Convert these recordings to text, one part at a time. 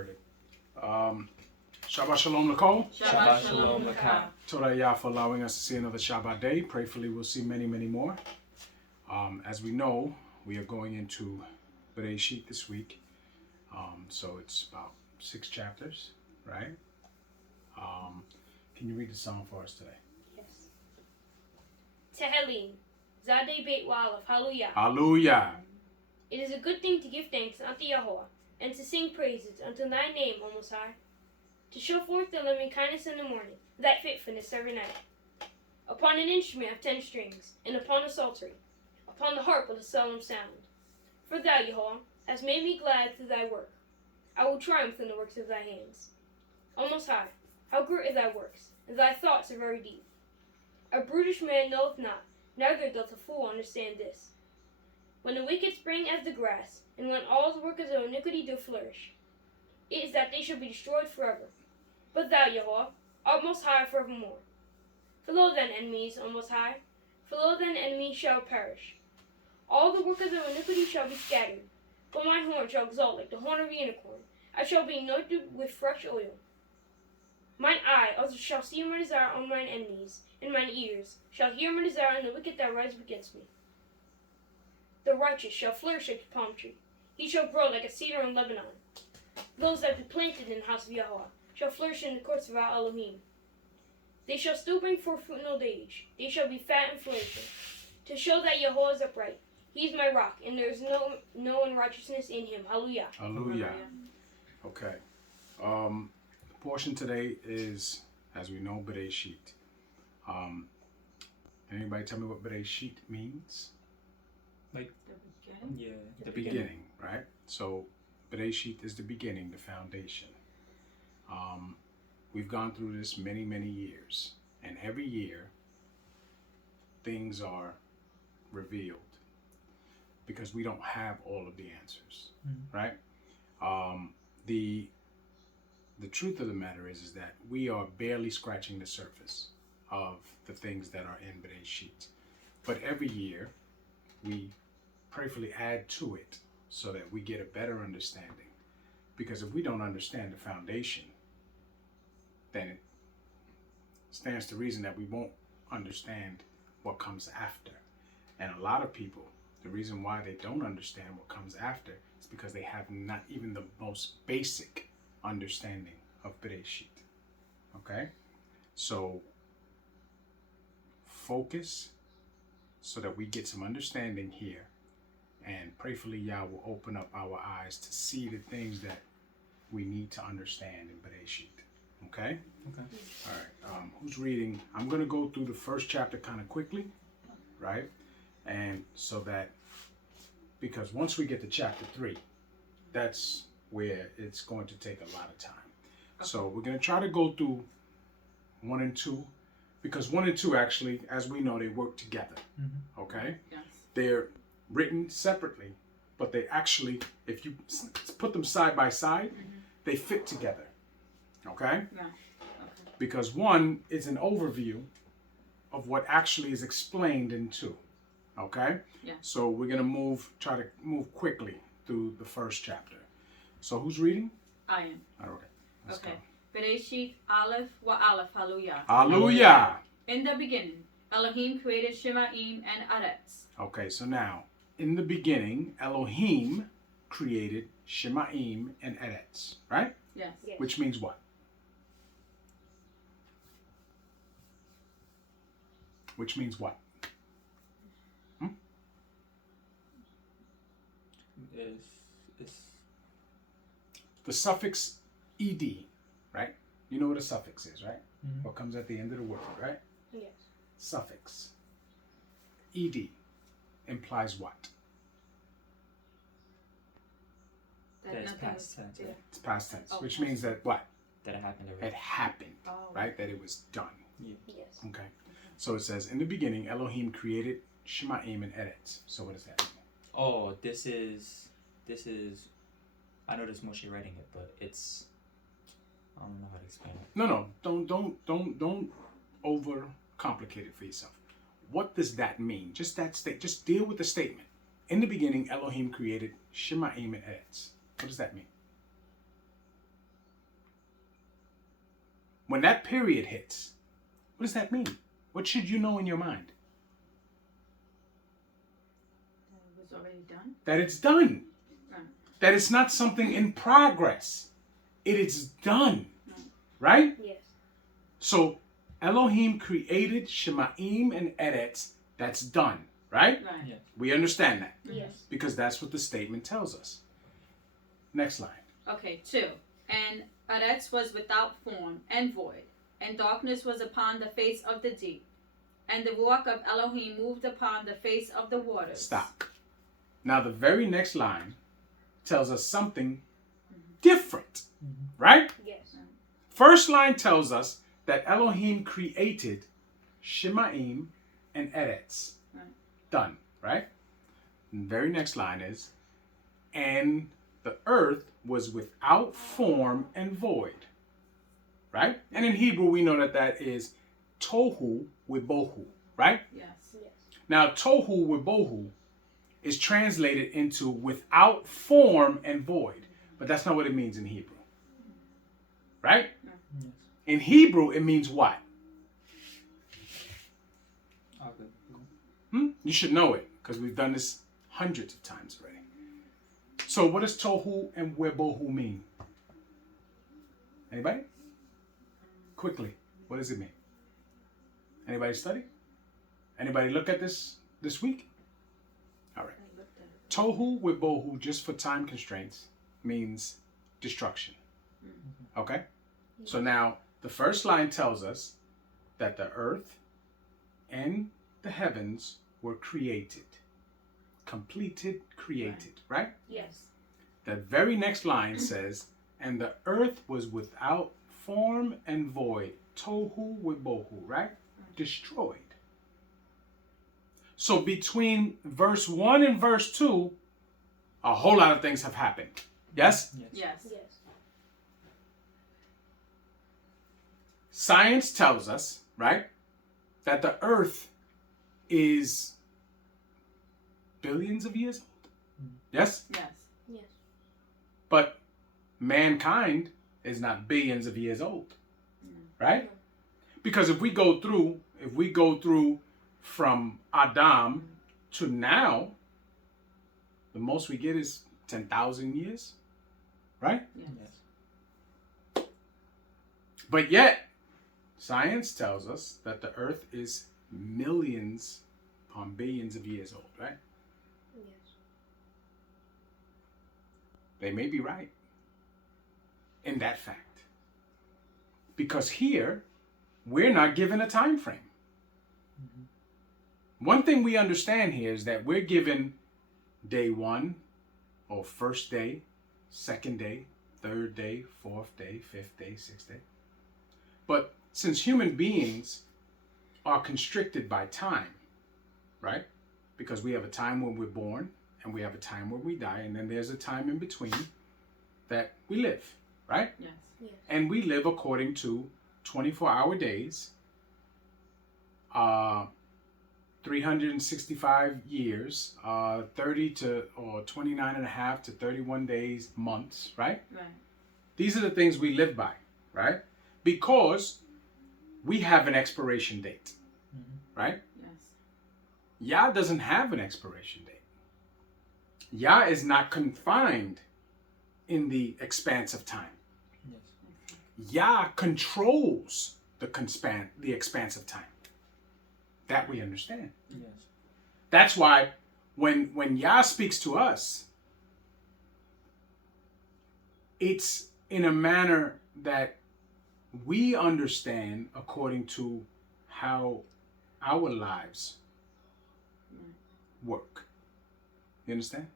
heard it. Shabbat Shalom, Nicole. Shabbat Shalom, Macau. Toda Yah for allowing us to see another Shabbat day. Prayfully, we'll see many, many more. As we know, we are going into Bereshit this week. So it's about 6 chapters, right? Can you read the psalm for us today? Yes. Tehillim, Zadeh Beit Wa'alef, Hallelujah. Hallelujah. It is a good thing to give thanks unto Yahweh, and to sing praises unto thy name, O Most High, to show forth thy loving kindness in the morning, thy faithfulness every night. Upon an instrument of 10 strings, and upon a psaltery, upon the harp with a solemn sound. For thou, Yahweh, hast made me glad through thy work. I will triumph in the works of thy hands. O Most High, how great are thy works, and thy thoughts are very deep. A brutish man knoweth not, neither doth a fool understand this. When the wicked spring as the grass, and when all the workers of iniquity do flourish, it is that they shall be destroyed forever. But thou, Yahweh, art most high forevermore. For lo thine enemies, O Most High, for lo thine enemies shall perish. All the workers of iniquity shall be scattered, but mine horn shall exalt like the horn of a unicorn. I shall be anointed with fresh oil. Mine eye also shall see my desire on mine enemies, and mine ears shall hear my desire on the wicked that rise against me. The righteous shall flourish like a palm tree. He shall grow like a cedar in Lebanon. Those that be planted in the house of Yahweh shall flourish in the courts of our Elohim. They shall still bring forth fruit in old age. They shall be fat and flourishing, to show that Yahweh is upright. He is my rock, and there is no unrighteousness in him. Hallelujah. Hallelujah. Okay. The portion today is, as we know, Bereshit. Anybody tell me what Bereshit means? Like, yeah. The beginning, right? So Bereshit is the beginning, the foundation. We've gone through this many, many years, and every year things are revealed because we don't have all of the answers, right? The truth of the matter is that we are barely scratching the surface of the things that are in Bereshit. But every year we prayerfully add to it so that we get a better understanding. Because if we don't understand the foundation, then it stands to reason that we won't understand what comes after. And a lot of people, the reason why they don't understand what comes after is because they have not even the most basic understanding of Bereshit. Okay? So focus so that we get some understanding here, and prayerfully Yah will open up our eyes to see the things that we need to understand in Bereshit. Okay? Okay. All right. Who's reading? I'm going to go through the first chapter kind of quickly, right? And so that, because once we get to chapter 3, that's where it's going to take a lot of time. Okay. So we're going to try to go through 1 and 2, because 1 and 2 actually, as we know, they work together. Okay? Yes. They're written separately, but they actually, if you put them side by side, they fit together. Okay? Yeah. Okay. Because 1 is an overview of what actually is explained in 2. Okay? Yeah. So we're going to try to move quickly through the first chapter. So who's reading? I am. All right. Let's Okay. go. Bereshit Aleph wa Aleph. Hallelujah. Hallelujah. In the beginning, Elohim created Shemaim and Aretz. Okay, so now, in the beginning, Elohim created Shemaim and Eretz, right? Yes. Yes. Which means what? Which means what? It's The suffix ed, right? You know what a suffix is, right? What comes at the end of the word, right? Yes. Suffix. Ed implies what? that it's nothing past tense, yeah. right? It's past tense, Oh, which past means that what? That it happened It already. happened, Oh. right? That it was done. Yes. Okay. So it says, in the beginning, Elohim created Shemaim and Eretz. So what does that mean? Oh, this is. I know this Moshe writing it, but it's. I don't know how to explain it. No. Don't overcomplicate it for yourself. What does that mean? Just that state. Just deal with the statement. In the beginning, Elohim created Shemaim and Eretz. What does that mean? when that period hits, what does that mean? What should you know in your mind? It was already done. That it's done. Right. That it's not something in progress. It is done. Right? Yes. So Elohim created Shemaim and Eretz. That's done. Right? Right. Yeah. We understand that Yes. because that's what the statement tells us. Next line. Okay, 2. And Eretz was without form and void, and darkness was upon the face of the deep, and the Ruach of Elohim moved upon the face of the waters. Stop. Now the very next line tells us something different. Right? Yes. First line tells us that Elohim created Shemaim and Eretz. Right. Done, right? And the very next line is, and the earth was without form and void. Right? And in Hebrew, we know that that is tohu with-bohu, right? Yes. Yes. Now, tohu with-bohu is translated into without form and void, but that's not what it means in Hebrew. Right? Yes. In Hebrew, it means what? Okay. You should know it because we've done this hundreds of times already. So what does tohu and webohu mean? Anybody? Quickly, what does it mean? Anybody study? Anybody look at this week? All right. I looked at it. Tohu webohu, just for time constraints, means destruction. Okay? So now the first line tells us that the earth and the heavens were created. Completed, created, right? Yes. The very next line says, and the earth was without form and void. Tohu webohu, right? Destroyed. So between verse 1 and verse 2, a whole lot of things have happened. Yes? Yes. Yes. Yes. Science tells us, right, that the earth is billions of years old. Yes? Yes. Yes. But mankind is not billions of years old. Right? Because if we go through from Adam to now, the most we get is 10,000 years. Right? Yes. But yet, science tells us that the earth is millions upon billions of years old, right? Yes. They may be right in that fact. Because here, we're not given a time frame. One thing we understand here is that we're given day 1 or first day, second day, third day, fourth day, fifth day, sixth day. But since human beings are constricted by time, right? Because we have a time when we're born and we have a time when we die, and then there's a time in between that we live, right? Yes. Yes. And we live according to 24-hour days, 365 years, 30 to or 29 and a half to 31 days, months, right? Right. These are the things we live by, right? Because we have an expiration date, right? Yes. Yah doesn't have an expiration date. Yah is not confined in the expanse of time. Yes. Yah controls the expanse of time. That we understand. Yes. That's why when Yah speaks to us, it's in a manner that we understand according to how our lives work. You understand?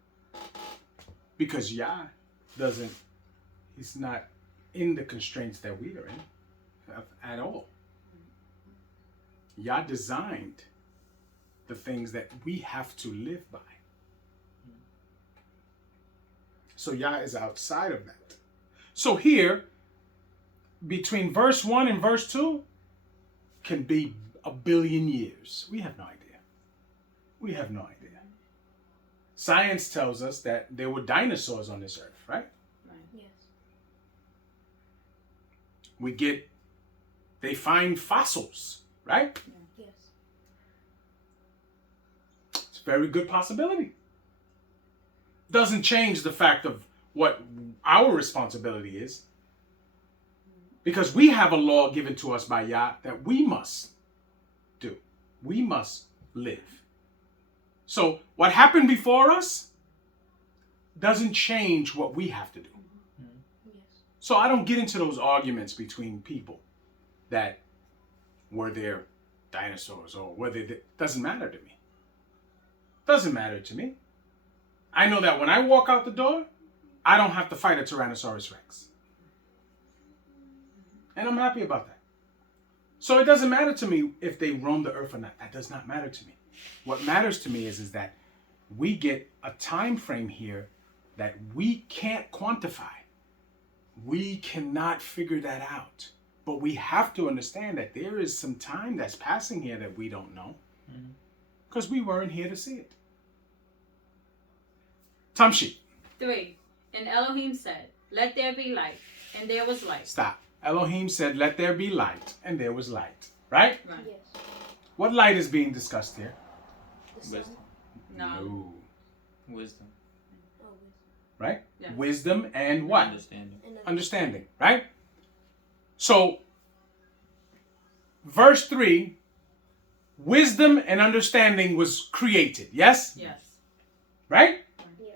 Because Yah he's not in the constraints that we are in at all. Yah designed the things that we have to live by. So Yah is outside of that. So here, between verse 1 and verse 2, can be a billion years. We have no idea. We have no idea. Science tells us that there were dinosaurs on this earth, right? Yes. We get they find fossils, right? Yes. It's a very good possibility. Doesn't change the fact of what our responsibility is. Because we have a law given to us by Yah that we must do. We must live. So what happened before us doesn't change what we have to do. Yes. So I don't get into those arguments between people that were there dinosaurs or whether it doesn't matter to me. Doesn't matter to me. I know that when I walk out the door, I don't have to fight a Tyrannosaurus Rex. And I'm happy about that. So it doesn't matter to me if they roam the earth or not. That does not matter to me. What matters to me is that we get a time frame here that we can't quantify. We cannot figure that out. But we have to understand that there is some time that's passing here that we don't know. Because we weren't here to see it. Tamshi. 3. And Elohim said, "Let there be light," and there was light. Stop. Elohim said, "Let there be light," and there was light. Right? Right. Yes. What light is being discussed here? The sun. Wisdom. No. Wisdom. Oh, Right? Yeah. Wisdom and what? Understanding. and Understanding. Right? So, verse 3, wisdom and understanding was created. Yes? Yes. Right? Yeah.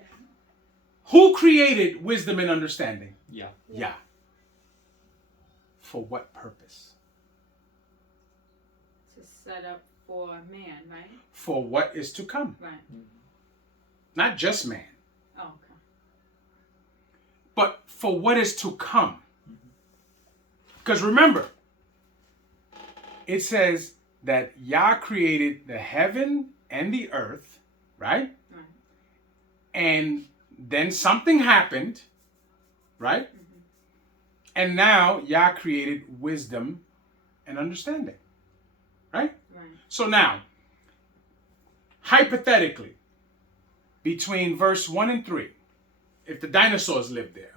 Who created wisdom and understanding? Yeah. Yah. For what purpose? To set up for man, right? For what is to come. Right. Not just man, Oh, okay. but for what is to come. Because remember, it says that Yah created the heaven and the earth, right? Right. And then something happened, right? And now Yah created wisdom and understanding, right? Right. So now, hypothetically, between verse 1 and 3, if the dinosaurs lived there,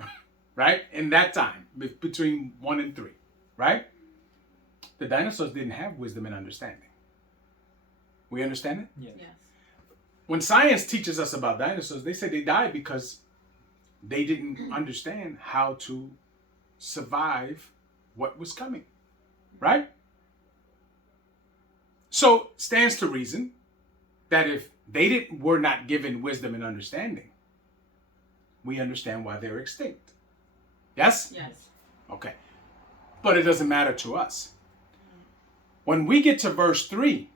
right? In that time, between 1 and 3, right? The dinosaurs didn't have wisdom and understanding. We understand it? Yes. Yes. When science teaches us about dinosaurs, they say they died because they didn't understand how to survive what was coming, right? So stands to reason that if they were not given wisdom and understanding, we understand why they're extinct. Yes? Yes. Okay. But it doesn't matter to us. When we get to verse 3,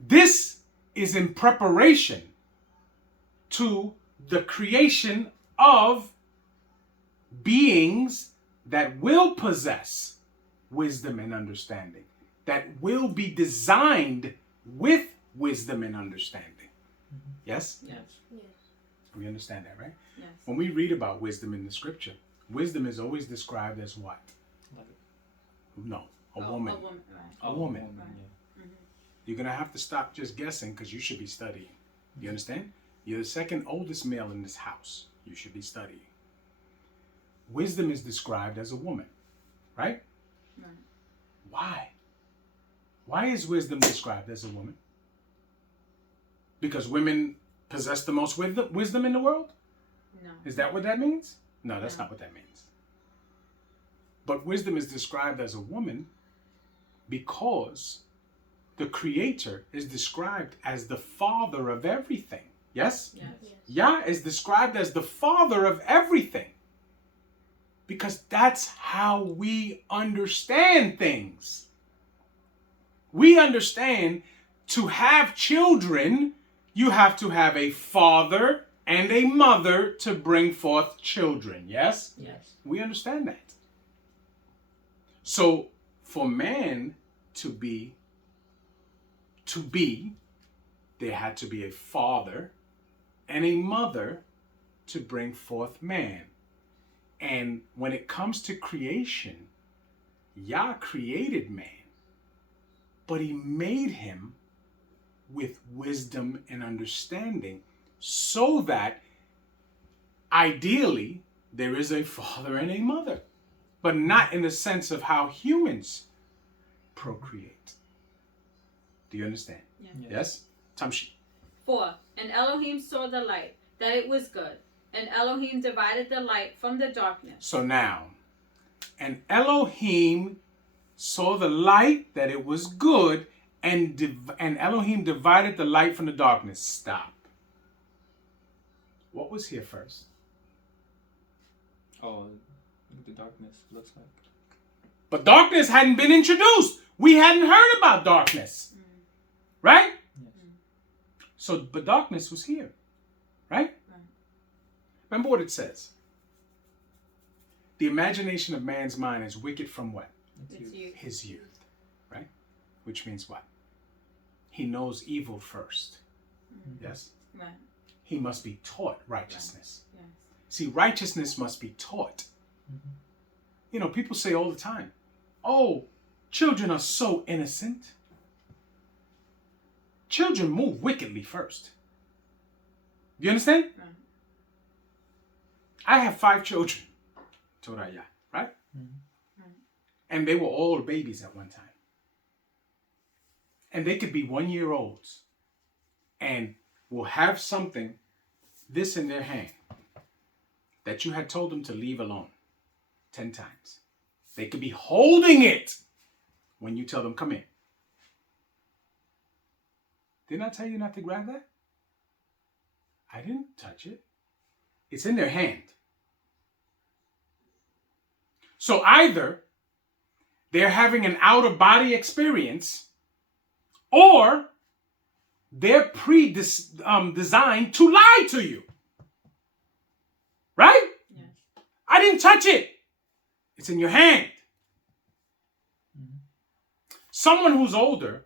this is in preparation to the creation of beings that will possess wisdom and understanding, that will be designed with wisdom and understanding. Yes? Yes. Yes. We understand that, right? Yes. When we read about wisdom in the scripture, wisdom is always described as what? Like No, a Oh, woman. A woman. Right. A woman. Yeah. You're going to have to stop just guessing because you should be studying. You understand? You're the second oldest male in this house. You should be studying. Wisdom is described as a woman, right? Right. Why? Why is wisdom described as a woman? Because women possess the most wisdom in the world? No. Is that what that means? No, that's No. not what that means. But wisdom is described as a woman because the Creator is described as the father of everything. Yes? Yes. Yes. Yah is described as the father of everything. Because that's how we understand things. We understand to have children, you have to have a father and a mother to bring forth children. Yes? Yes. We understand that. So for man to be, there had to be a father and a mother to bring forth man. And when it comes to creation, Yah created man, but he made him with wisdom and understanding so that ideally there is a father and a mother. but not in the sense of how humans procreate. Do you understand? Yeah. Yes? Tamshi. 4. And Elohim saw the light, that it was good. And Elohim divided the light from the darkness. So now, and Elohim saw the light, that it was good, and Elohim divided the light from the darkness. Stop. What was here first? Oh, the darkness looks like. But darkness hadn't been introduced. We hadn't heard about darkness. Right? Yes. So, but darkness was here. Right? Remember what it says. The imagination of man's mind is wicked from what? It's you. His youth. Right? Which means what? He knows evil first. Yes? Right. He must be taught righteousness. Yes. See, righteousness must be taught. You know, people say all the time, oh, children are so innocent. Children move wickedly first. Do you understand? Right. I have 5 children, Toraya, right? And they were all babies at one time. And they could be 1-year-olds and will have something, this in their hand, that you had told them to leave alone 10 times. They could be holding it when you tell them, come in. Didn't I tell you not to grab that? I didn't touch it. It's in their hand. So either they're having an out-of-body experience, or they're designed to lie to you. Right? Yes. I didn't touch it. It's in your hand. Someone who's older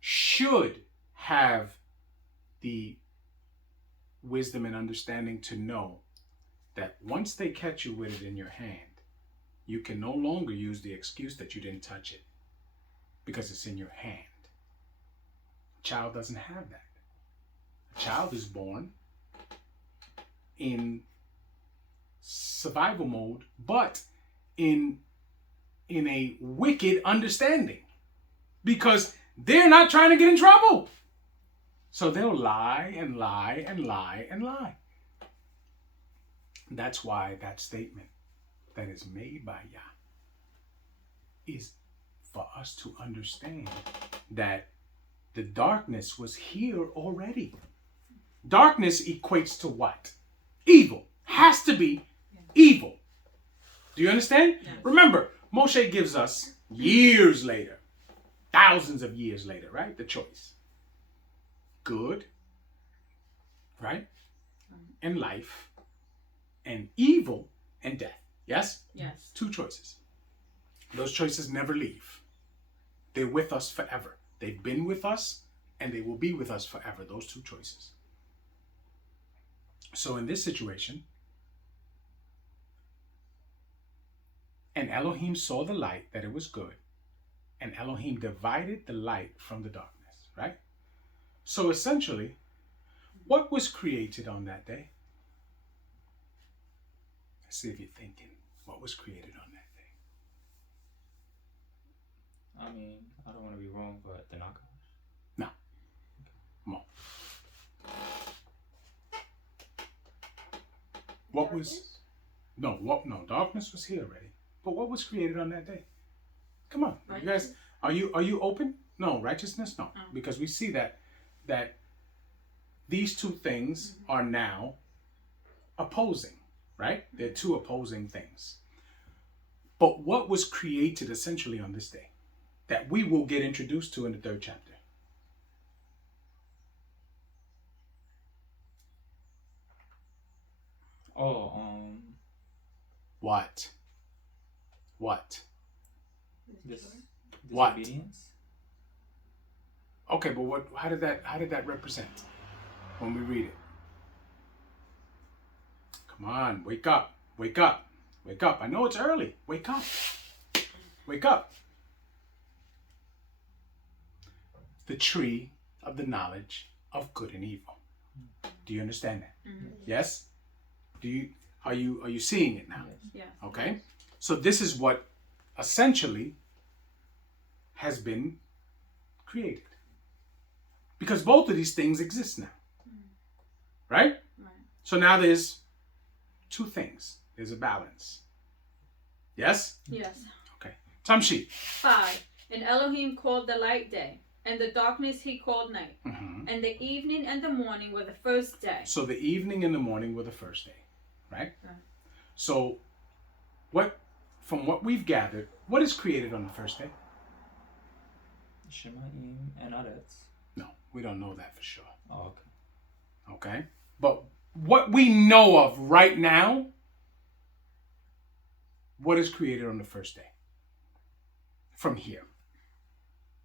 should have the wisdom and understanding to know that once they catch you with it in your hand, you can no longer use the excuse that you didn't touch it because it's in your hand. A child doesn't have that. A child is born in survival mode, but in a wicked understanding, because they're not trying to get in trouble. So they'll lie and lie and lie and lie. That's why that statement that is made by Yah is for us to understand that the darkness was here already. Darkness equates to what? Evil. Has to be evil. Do you understand? Yes. Remember, Moshe gives us years later, thousands of years later, right? The choice. Good, right? And life, and evil and death. Yes? Yes. 2 choices. Those choices never leave. They're with us forever. They've been with us and they will be with us forever. Those 2 choices. So in this situation, and Elohim saw the light, that it was good, and Elohim divided the light from the darkness, right? So essentially, what was created on that day? Let's see if you're thinking. What was created on that day? I mean, I don't want to be wrong, but the knockoff. No. Come on. What was... No, darkness was here already. But what was created on that day? Come on. You guys, are you open? No, righteousness? No. Because we see that these 2 things are now opposing, right? They're 2 opposing things. But what was created essentially on this day that we will get introduced to in the 3rd chapter? Oh, What? this What? disobedience. Okay, but how did that represent when we read it? Come on, wake up. Wake up. Wake up. I know it's early. Wake up. Wake up. The tree of the knowledge of good and evil. Do you understand that? Yes? Are you seeing it now? Yes. Yeah. Okay? So this is what essentially has been created. Because both of these things exist now. Right? Right. So now there's two things. There's a balance. Yes? Yes. Tamshi. 5. And Elohim called the light day, and the darkness he called night. Mm-hmm. And the evening and the morning were the first day. So the evening and the morning were the first day. Right? Right. So from what we've gathered, what is created on the first day? Shemaim and Aretz. No, we don't know that for sure. Oh, okay. Okay? But what we know of right now, what is created on the first day? From here.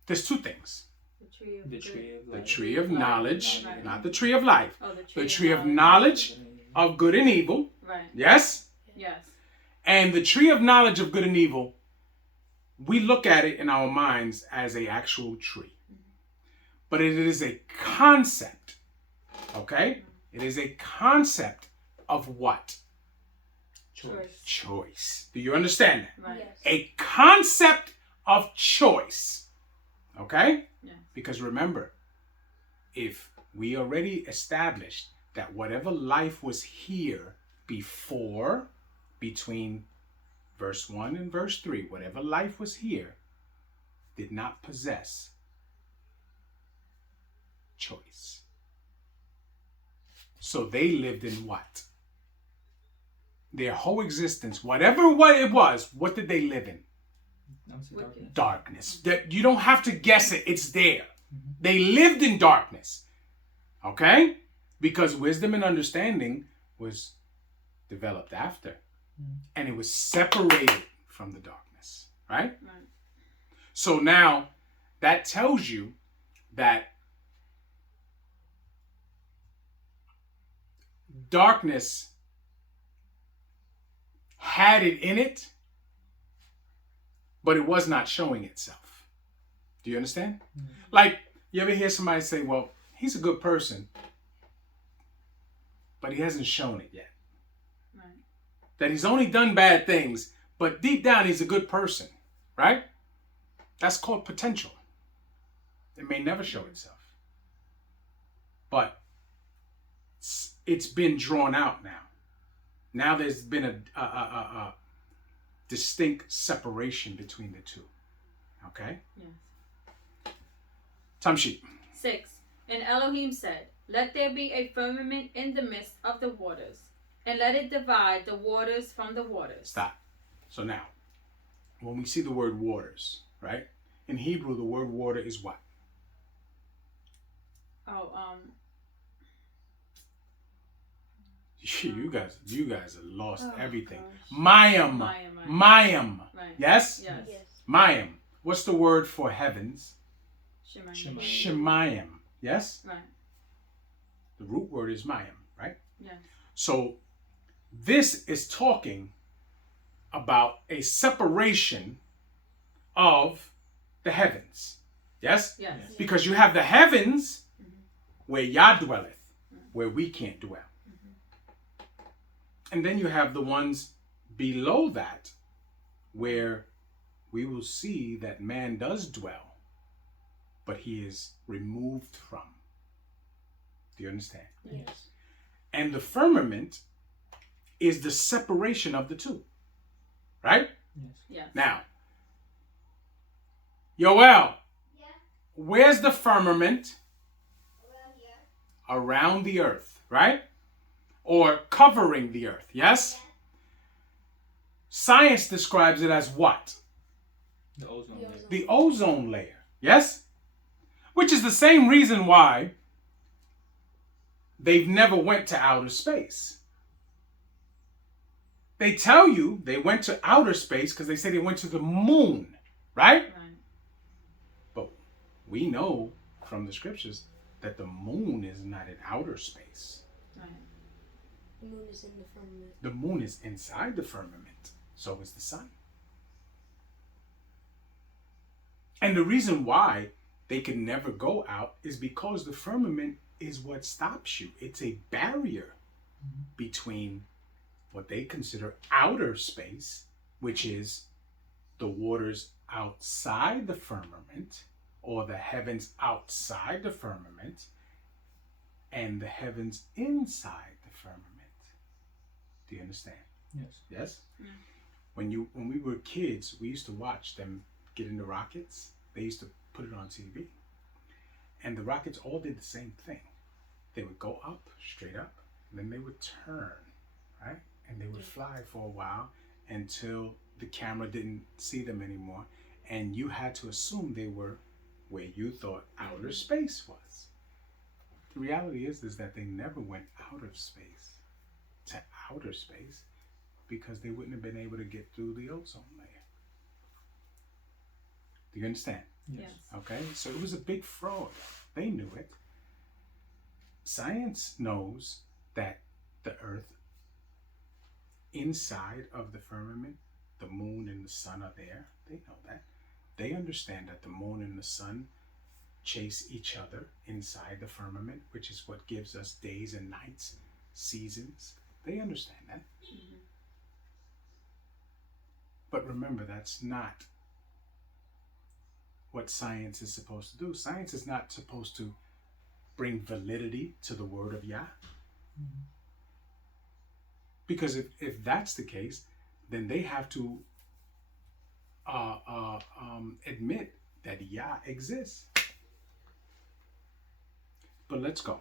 There's two things. The tree of The good- tree of The life. tree of Life, knowledge, right. not the tree of life. Oh, The tree of knowledge of good and evil. Right. Yes? Yes. And the tree of knowledge of good and evil, we look at it in our minds as an actual tree. But it is a concept. Okay? It is a concept of what? Choice. Choice. Do you understand that? Right. Yes. A concept of choice. Okay? Yeah. Because remember, if we already established that whatever life was here before, between verse 1 and verse 3, whatever life was here, did not possess choice. So they lived in what? Their whole existence, whatever what it was, what did they live in? I'm saying Wicked. darkness. Darkness. That you don't have to guess it, it's there. They lived in darkness. Okay? Because wisdom and understanding was developed after. And it was separated from the darkness. Right? Right. So now that tells you that darkness had it in it, but it was not showing itself. Do you understand? Like, you ever hear somebody say, well, he's a good person, but he hasn't shown it yet. Right. That he's only done bad things, but deep down he's a good person, right? That's called potential. It may never show itself. But it's been drawn out now. Now there's been a distinct separation between the two. Okay? Yes. Tamshi. 6. And Elohim said, let there be a firmament in the midst of the waters, and let it divide the waters from the waters. Stop. So now, when we see the word waters, right? In Hebrew, the word water is what? Oh, You guys have lost Oh, everything. gosh. Mayim. Mayim, right. Mayim. Right. Yes? Yes. Yes. Mayim. What's the word for heavens? Shemayim. Shemayim. Shemayim. Yes? Right. The root word is mayim, right? Yes. So this is talking about a separation of the heavens. Yes? Yes. Yes. Because you have the heavens where Yah dwelleth, where we can't dwell. And then you have the ones below that where we will see that man does dwell, but he is removed from. Do you understand? Yes. And the firmament is the separation of the two. Right? Yes. Yes. Now, Yoel, where's the firmament? Around the earth, right? Or covering the earth, yes? Science describes it as what? The ozone layer. The ozone layer, yes? Which is the same reason why they've never went to outer space. They tell you they went to outer space because they say they went to the moon, right? Right. But we know from the scriptures that the moon is not in outer space. Right. The moon is in the firmament. The moon is inside the firmament. So is the sun. And the reason why they can never go out is because the firmament is what stops you. It's a barrier between what they consider outer space, which is the waters outside the firmament, or the heavens outside the firmament, and the heavens inside the firmament. Do you understand? Yes. Yes? Mm. When we were kids, we used to watch them get in the rockets. They used to put it on TV. And the rockets all did the same thing. They would go up, straight up, and then they would turn, right? And they would fly for a while until the camera didn't see them anymore. And you had to assume they were where you thought outer space was. The reality is that they never went out of space to outer space because they wouldn't have been able to get through the ozone layer. Do you understand? Yes. Okay, so it was a big fraud. They knew it. Science knows that the earth inside of the firmament, the moon and the sun are there. They know that. They understand that the moon and the sun chase each other inside the firmament, which is what gives us days and nights, seasons. They understand that. Mm-hmm. But remember, that's not what science is supposed to do. Science is not supposed to bring validity to the word of Yah. Mm-hmm. Because if that's the case, then they have to admit that Yah exists. But let's go.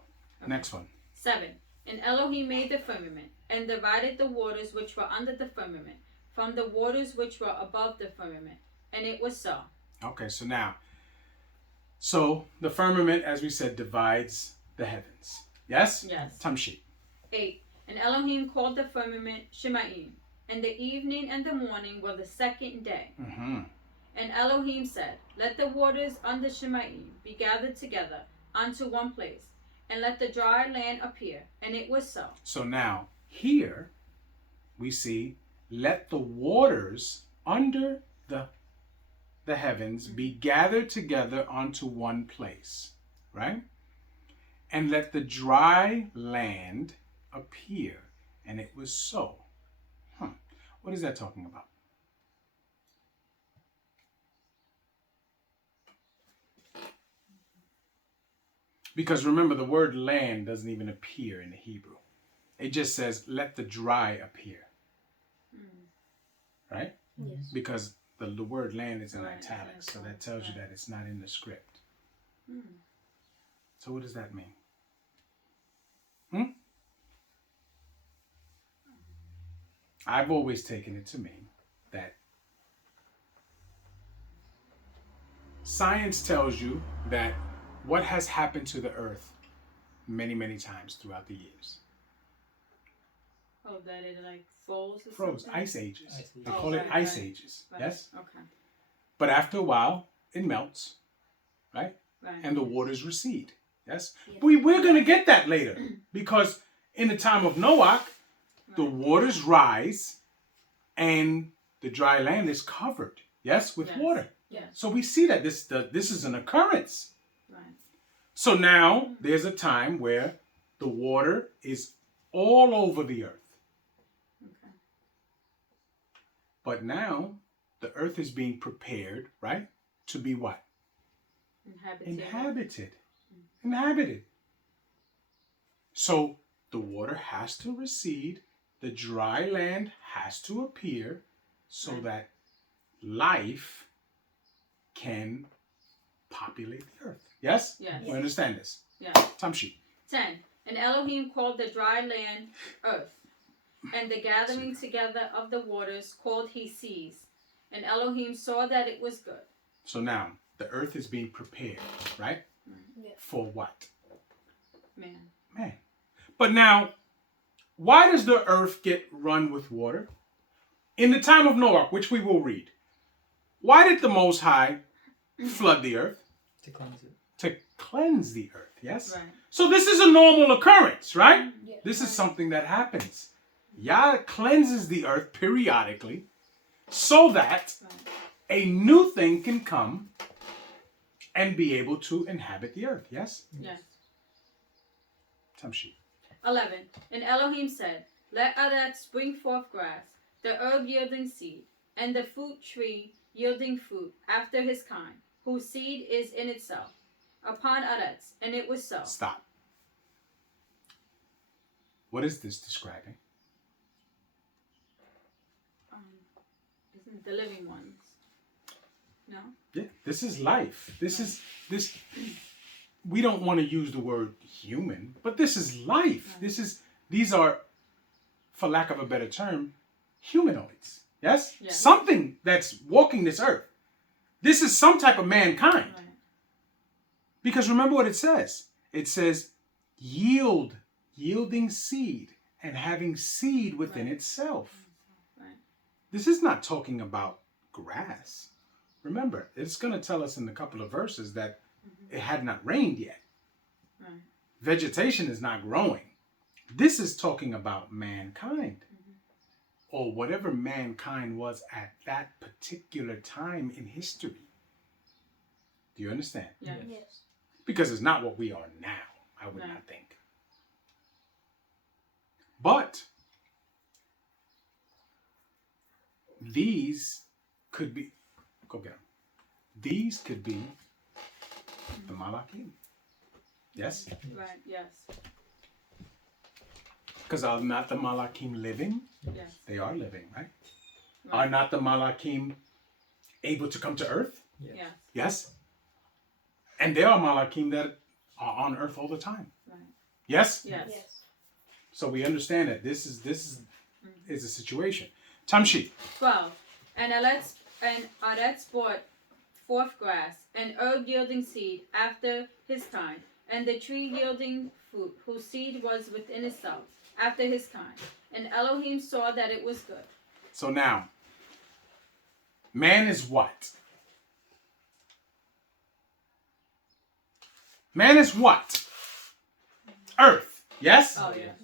Okay. Next one. 7. And Elohim made the firmament, and divided the waters which were under the firmament from the waters which were above the firmament. And it was so. Okay, so the firmament, as we said, divides the heavens. Yes? Yes. Tamshi. 8. And Elohim called the firmament Shemaim, and the evening and the morning were the second day. Mm-hmm. And Elohim said, Let the waters under Shemaim be gathered together unto one place, and let the dry land appear. And it was so. So now, here, we see, let the waters under the heavens be gathered together onto one place, right? And let the dry land appear. And it was so. What is that talking about? Because remember, the word land doesn't even appear in the Hebrew. It just says, let the dry appear. Right? Yes. Because the word land is in Right, italics, so exactly. that tells you that it's not in the script. So what does that mean? I've always taken it to mean that science tells you that what has happened to the earth many, many times throughout the years. Oh, that it like froze or Froze, something? ice ages. Ice They ages. call it Right, ice right. ages. Right. Yes? Okay. But after a while, it melts, right? Right. And the waters recede. Yes? Yes. We're going to get that later because in the time of Noach, the waters rise and the dry land is covered, yes, with Yes. water. Yes. So we see that this is an occurrence. Right. So now there's a time where the water is all over the earth. Okay. But now the earth is being prepared, right, to be what? Inhabited. So the water has to recede, the dry land has to appear so Right. that life can populate the earth. Yes? Yes. We understand this. Yes. Tamshi. 10. And Elohim called the dry land earth, and the gathering together of the waters called he seas. And Elohim saw that it was good. So now the earth is being prepared, right? Yeah. For what? Man. But now, why does the earth get run with water? In the time of Noah, which we will read, why did the Most High flood the earth? To cleanse it. To cleanse the earth, yes? Right. So this is a normal occurrence, right? Yeah. This is something that happens. Yah cleanses the earth periodically so that Right. a new thing can come and be able to inhabit the earth, yes? Yes. Tamshi. 11. And Elohim said, Let Aretz bring forth grass, the herb yielding seed, and the fruit tree yielding fruit after his kind, whose seed is in itself, upon Aretz. And it was so. Stop. What is this describing? Isn't the living ones? No? Yeah, this is life. This. We don't want to use the word human, but this is life. These are, for lack of a better term, humanoids. Yes? Yeah. Something that's walking this earth. This is some type of mankind. Right. Because remember what it says. It says yielding seed, and having seed within itself. Right. This is not talking about grass. Remember, it's going to tell us in a couple of verses that it had not rained yet. Right. Vegetation is not growing. This is talking about mankind, or whatever mankind was at that particular time in history. Do you understand? Yeah. Yes. Because it's not what we are now, I would No. not think. But these could be, go get them. These could be the Malachim. Yes? Right. Yes. Because are not the Malachim living? Yes. They are living, right? Right. Are not the Malachim able to come to earth? Yes. Yes? And there are Malachim that are on earth all the time. Right. Yes? Yes. Yes. So we understand that this is a situation. Tamshi. 12. And Aretz brought forth grass, and herb yielding seed after his kind, and the tree yielding fruit, whose seed was within itself, after his kind. And Elohim saw that it was good. So now, man is what? Man is what? Earth. Yes? Oh, yes.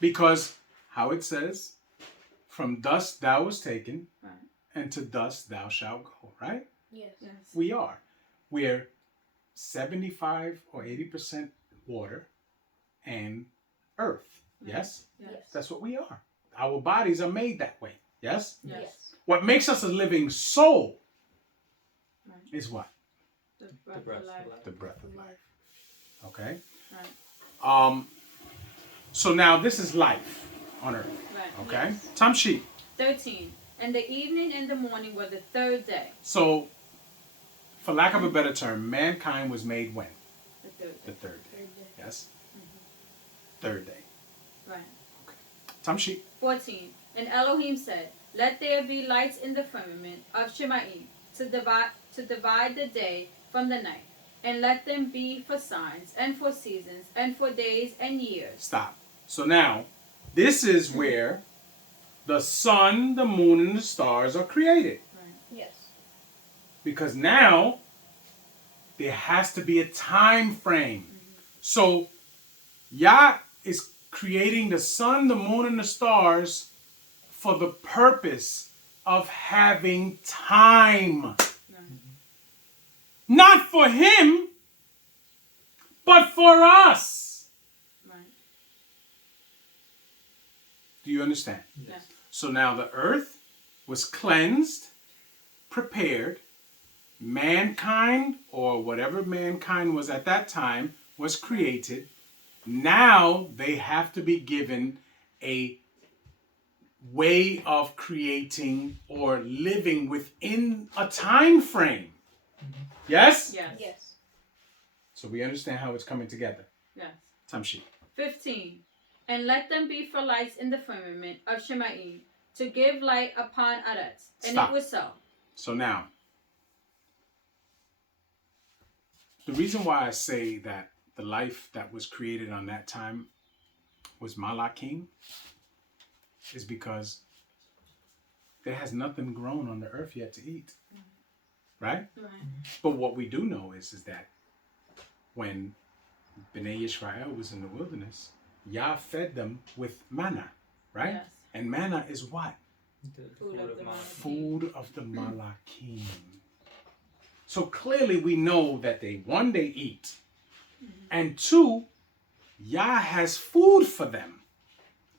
Because how it says, from dust thou was taken, Right. and to dust thou shalt go, right? Yes. Yes. We are. We're 75 or 80% water and earth. Yes? Yes. That's what we are. Our bodies are made that way. Yes? Yes. What makes us a living soul Right. is what? The The breath breath of life. of life. The breath of life. Okay? Right. So now this is life on earth. Right. Okay? Yes. Tamshi. 13. And the evening and the morning were the third day. So, for lack of a better term, mankind was made when? The third The day. third day. Yes? Third day. Right. Tamshi. 14. And Elohim said, Let there be lights in the firmament of Shemaim to divide the day from the night, and let them be for signs and for seasons and for days and years. Stop. So now, this is where the sun, the moon, and the stars are created. Right. Yes. Because now, there has to be a time frame. So, Yah is creating the sun, the moon, and the stars for the purpose of having time. Right. Not for him, but for us. Right. Do you understand? Yes. So now the earth was cleansed, prepared. Mankind, or whatever mankind was at that time, was created. Now they have to be given a way of creating or living within a time frame. Yes? Yes. Yes. So we understand how it's coming together. Yes. Tamshi. 15. And let them be for lights in the firmament of Shemaim to give light upon Aretz. And Stop. it was so. So now, the reason why I say that the life that was created on that time was Malachim is because there has nothing grown on the earth yet to eat. Right? Right. But what we do know is that when Bnei Yisrael was in the wilderness, Yah fed them with manna, right? Yes. And manna is what? The Food of the mind. Food of the Malachim. So clearly we know that they, one, they eat, and two, Yah has food for them.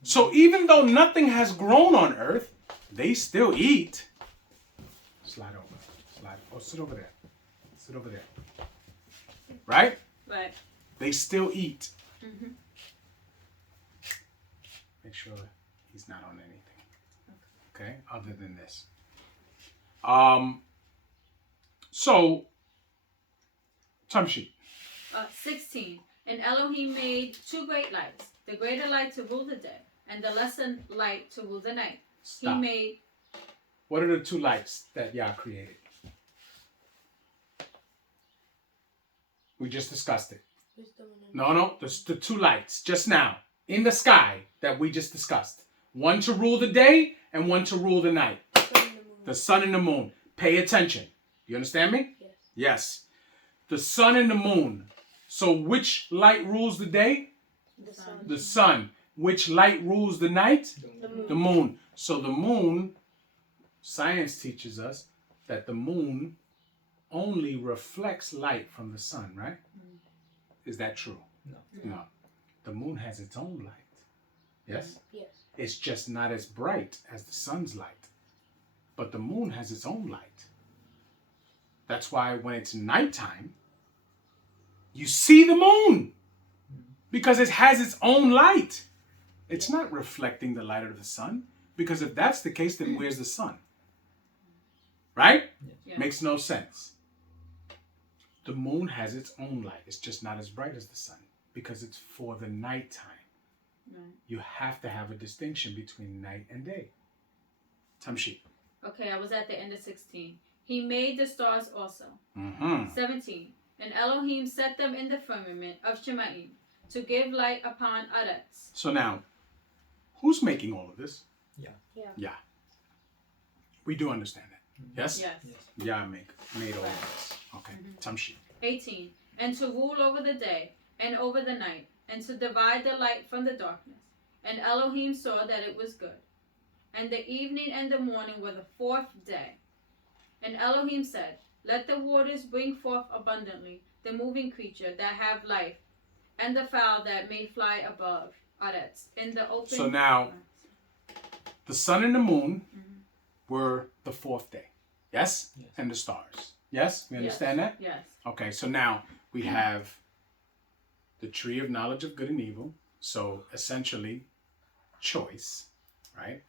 So even though nothing has grown on earth, they still eat. Slide over. Slide. Oh, sit over there. Sit over there. Right? Right. They still eat. Mhm. Make sure he's not on anything. Okay? Other than this. So, time sheet. 16. And Elohim made 2 great lights, the greater light to rule the day, and the lesser light to rule the night. Stop. He made What are the 2 lights that Yah created? We just discussed it. No, the 2 lights just now in the sky that we just discussed. One to rule the day and one to rule the night. The sun and the moon. Pay attention. You understand me? Yes. Yes. The sun and the moon. So which light rules the day? The sun. The sun. Which light rules the night? The moon. The moon. So the moon, science teaches us that the moon only reflects light from the sun, right? Is that true? No. The moon has its own light. Yes? Yes. It's just not as bright as the sun's light. But the moon has its own light. That's why when it's nighttime, you see the moon. Because it has its own light. It's not reflecting the light of the sun. Because if that's the case, then where's the sun? Right? Yeah. Makes no sense. The moon has its own light. It's just not as bright as the sun. Because it's for the nighttime. Right. You have to have a distinction between night and day. Tamshi. Okay, I was at the end of 16. He made the stars also. 17. And Elohim set them in the firmament of Shemaim to give light upon Aretz. So now, who's making all of this? Yeah. We do understand that. Yes? Yes. Yah made all of this. Okay. Tamshi. 18. And to rule over the day and over the night, and to divide the light from the darkness. And Elohim saw that it was good. And the evening and the morning were the 4th day. And Elohim said, let the waters bring forth abundantly the moving creature that have life, and the fowl that may fly above Aretz in the open. So now, the sun and the moon were the 4th day. Yes? Yes. And the stars. Yes? We understand that? Yes. Okay, so now we have the tree of knowledge of good and evil. So essentially, choice, right?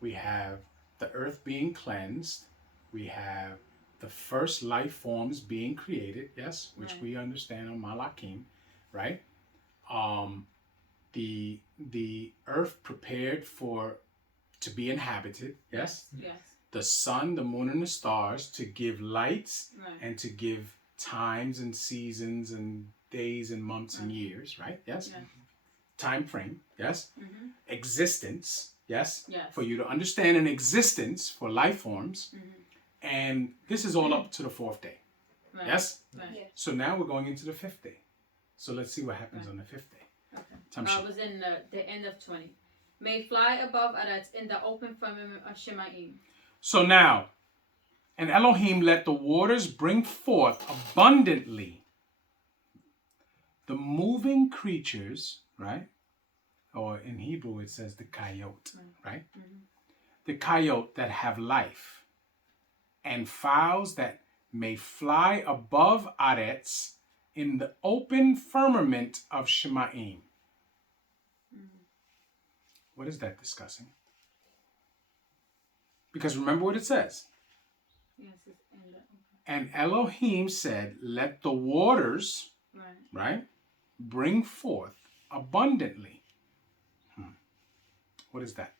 We have the earth being cleansed. We have the first life forms being created, yes, which Right. we understand on Malakim, right? The earth prepared to be inhabited, yes? Yes. The sun, the moon, and the stars to give lights Right. and to give times and seasons and days and months and years, right? Yes? Yes. Time frame, yes? Mm-hmm. Existence, yes? Yes. For you to understand an existence for life forms. Mm-hmm. And this is all up to the 4th day, Right. yes? Right. Yes. So now we're going into the 5th day. So let's see what happens on the 5th day. Okay. Tamshi. I was in the end of 20. May fly above Aretz in the open firmament of Shemaim. So now, and Elohim let the waters bring forth abundantly the moving creatures, right? Or in Hebrew it says the coyote, right? The coyote that have life, and fowls that may fly above Aretz in the open firmament of Shemaim. What is that discussing? Because remember what it says. Yes, it's in the And Elohim said, let the waters, right. right, bring forth abundantly. What is that?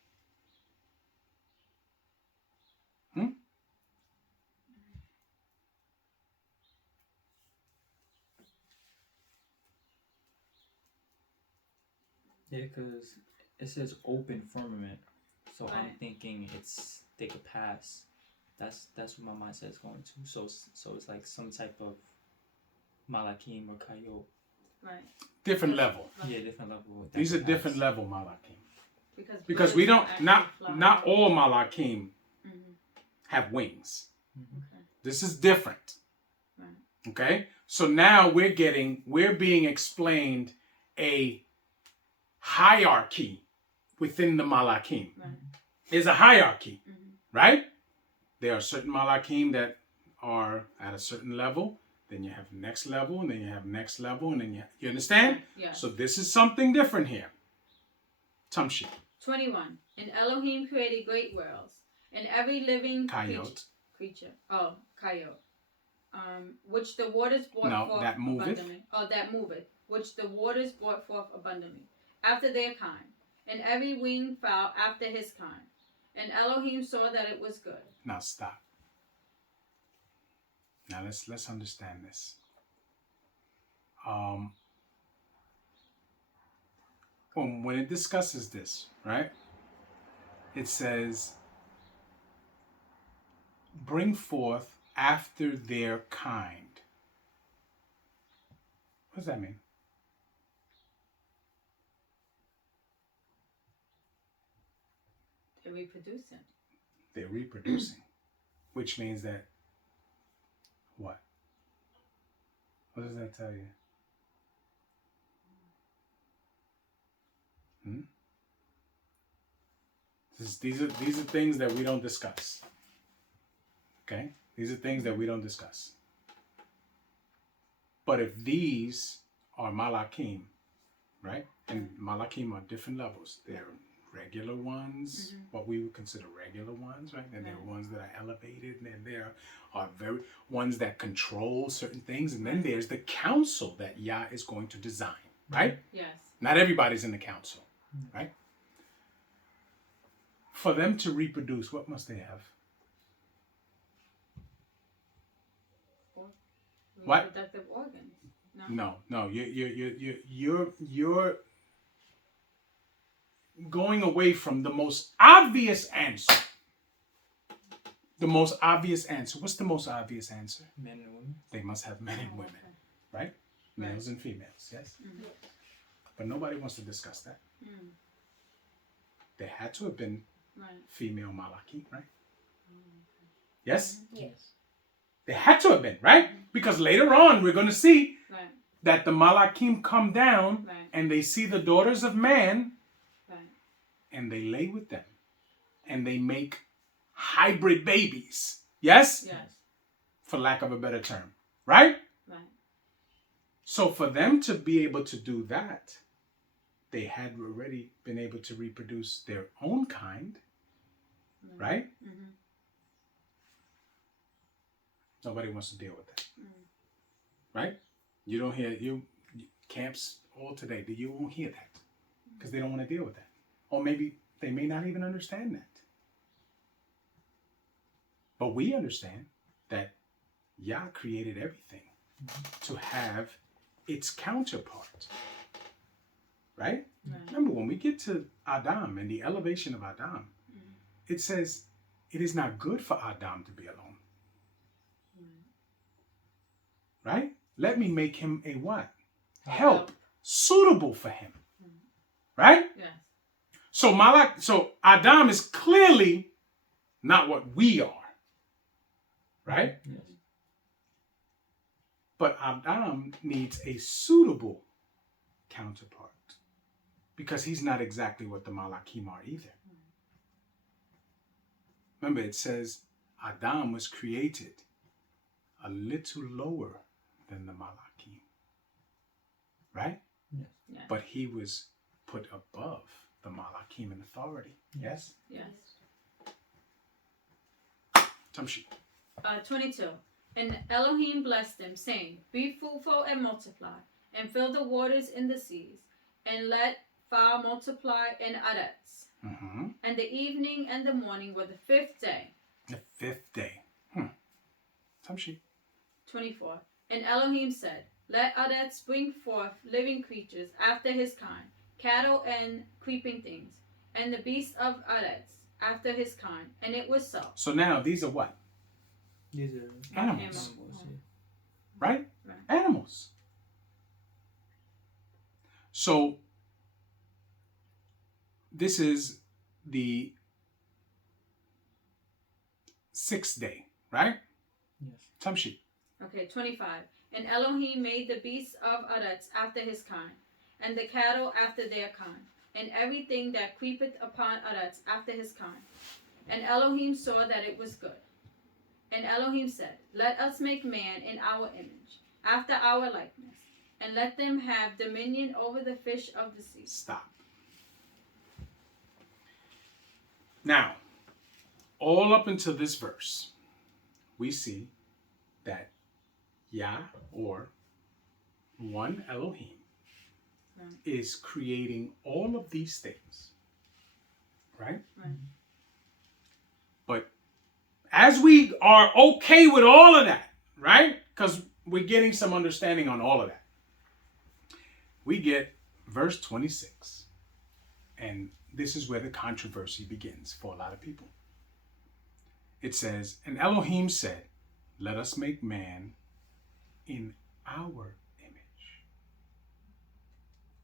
Yeah, because it says open firmament, so I'm Right. thinking they could pass. That's what my mind says going to. So it's like some type of Malakim or Kayo. Right. Different level. Yeah, different level. that These are could different pass. level Malakim. Because birds we don't, actually not fly. all Malakim Mhm. have wings. Okay. This is different. Right. Okay? So now we're being explained a hierarchy within the Malakim. Right. There's a hierarchy, Mhm. right? There are certain Malakim that are at a certain level. Then you have next level, and then you have next level, and then you understand? Yes. So this is something different here. Tamshi. 21. And Elohim created great worlds, and every living Kayot. creature. Oh, Kayot. Which the waters brought No, forth that moveth. abundantly. Oh, that moveth. Which the waters brought forth abundantly, after their kind, and every winged fowl after his kind. And Elohim saw that it was good. Now stop. Now let's understand this. When it discusses this, right? It says, bring forth after their kind. What does that mean? They're reproducing. They're reproducing, which means that what? What does that tell you? These are things that we don't discuss. Okay? These are things that we don't discuss. But if these are Malakim, right? And Malakim are different levels. They're regular ones, what we would consider regular ones, right? And there are ones that are elevated, and then there are very ones that control certain things, and then there's the council that Yah is going to design, right? Yes. Not everybody's in the council, right? For them to reproduce, what must they have? What? Reproductive organs. No. No. You're going away from the most obvious answer. The most obvious answer. What's the most obvious answer? Men and women. They must have men and women, right? Males and females, yes? Mhm. But nobody wants to discuss that. Mm. There had to have been Right. female Malaki, right? Yes? Yes. There had to have been, right? Because later on we're going to see Right. that the Malakim come down Right. and they see the daughters of man Right. and they lay with them and they make hybrid babies. Yes? Yes. For lack of a better term, right? Right. So for them to be able to do that, they had already been able to reproduce their own kind, right? Mm-hmm. Nobody wants to deal with that, right? You don't hear camps all today. You won't hear that because they don't want to deal with that, or maybe they may not even understand that. But we understand that Yah created everything to have its counterpart, right? Remember, when we get to Adam and the elevation of Adam, it says it is not good for Adam to be alone. Right? Let me make him a what? Help suitable for him. Right? Yes. So Adam is clearly not what we are. Right? Yes. But Adam needs a suitable counterpart because he's not exactly what the Malakim are either. Remember, it says Adam was created a little lower than the Malakim. Right? Yes. Yes. But he was put above the Malakim in authority. Yes? Yes. Tamshi. 22. And Elohim blessed them, saying, be fruitful and multiply, and fill the waters in the seas, and let fowl multiply in adats. Mm-hmm. And the evening and the morning were the fifth day. The fifth day. Tamshi. 24. And Elohim said, let adats bring forth living creatures after his kind, cattle and creeping things, and the beasts of adats after his kind. And it was so. So now these are what? These are Animals. yeah. Right? Right. Animals. So this is the sixth day, right? Yes. Tamshi. Okay, 25. And Elohim made the beasts of adats after his kind, and the cattle after their kind, and everything that creepeth upon earth after his kind. And Elohim saw that it was good. And Elohim said, Let us make man in our image, after our likeness, and let them have dominion over the fish of the sea. Stop. Now, all up until this verse, we see that Yah, or one Elohim, is creating all of these things. Right? Right. But as we are okay with all of that, right? Because we're getting some understanding on all of that. We get verse 26. And this is where the controversy begins for a lot of people. It says, And Elohim said, Let us make man in our image,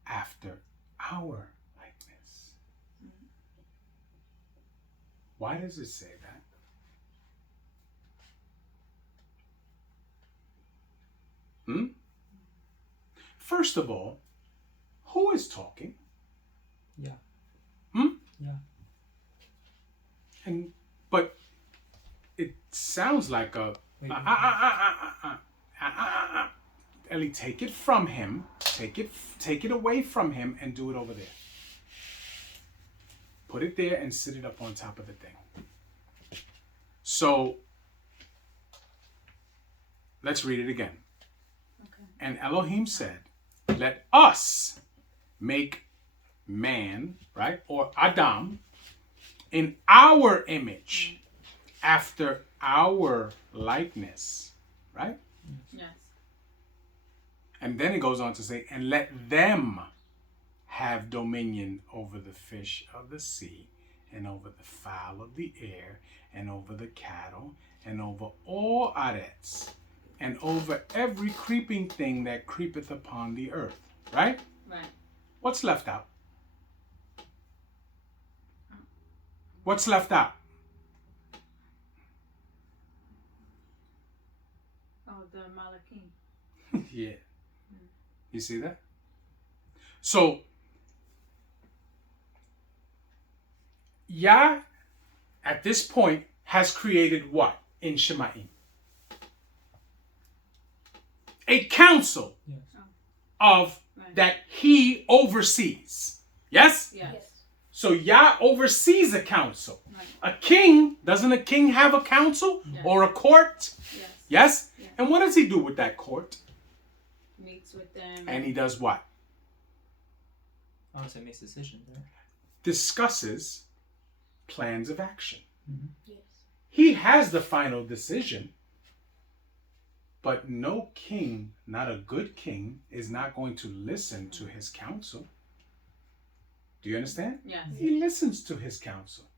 after our likeness. Why does it say that? First of all, who is talking? Yeah. Yeah. But it sounds like a Ellie, take it from him. Take it away from him and do it over there. Put it there and sit it up on top of the thing. So let's read it again. Okay. And Elohim said, Let us make man, right, or Adam, in our image, after our likeness, right? Yes. And then it goes on to say, and let them have dominion over the fish of the sea, and over the fowl of the air, and over the cattle, and over all arets, and over every creeping thing that creepeth upon the earth. Right? Right. What's left out? What's left out? Oh, the Malachim. Yeah. You see that? So, Yah, at this point, has created what in Shemaim? A council Yes. of Right. that he oversees. Yes? Yes. So Yah oversees a council. Right. A king, doesn't a king have a council Yes. or a court? Yes. Yes? Yeah. And what does he do with that court? Meets with them. And he does what? Honestly, makes decisions, right? Discusses plans of action. Yes. He has the final decision, but no king, not a good king, is not going to listen to his counsel. Do you understand? Yes. He listens to his counsel.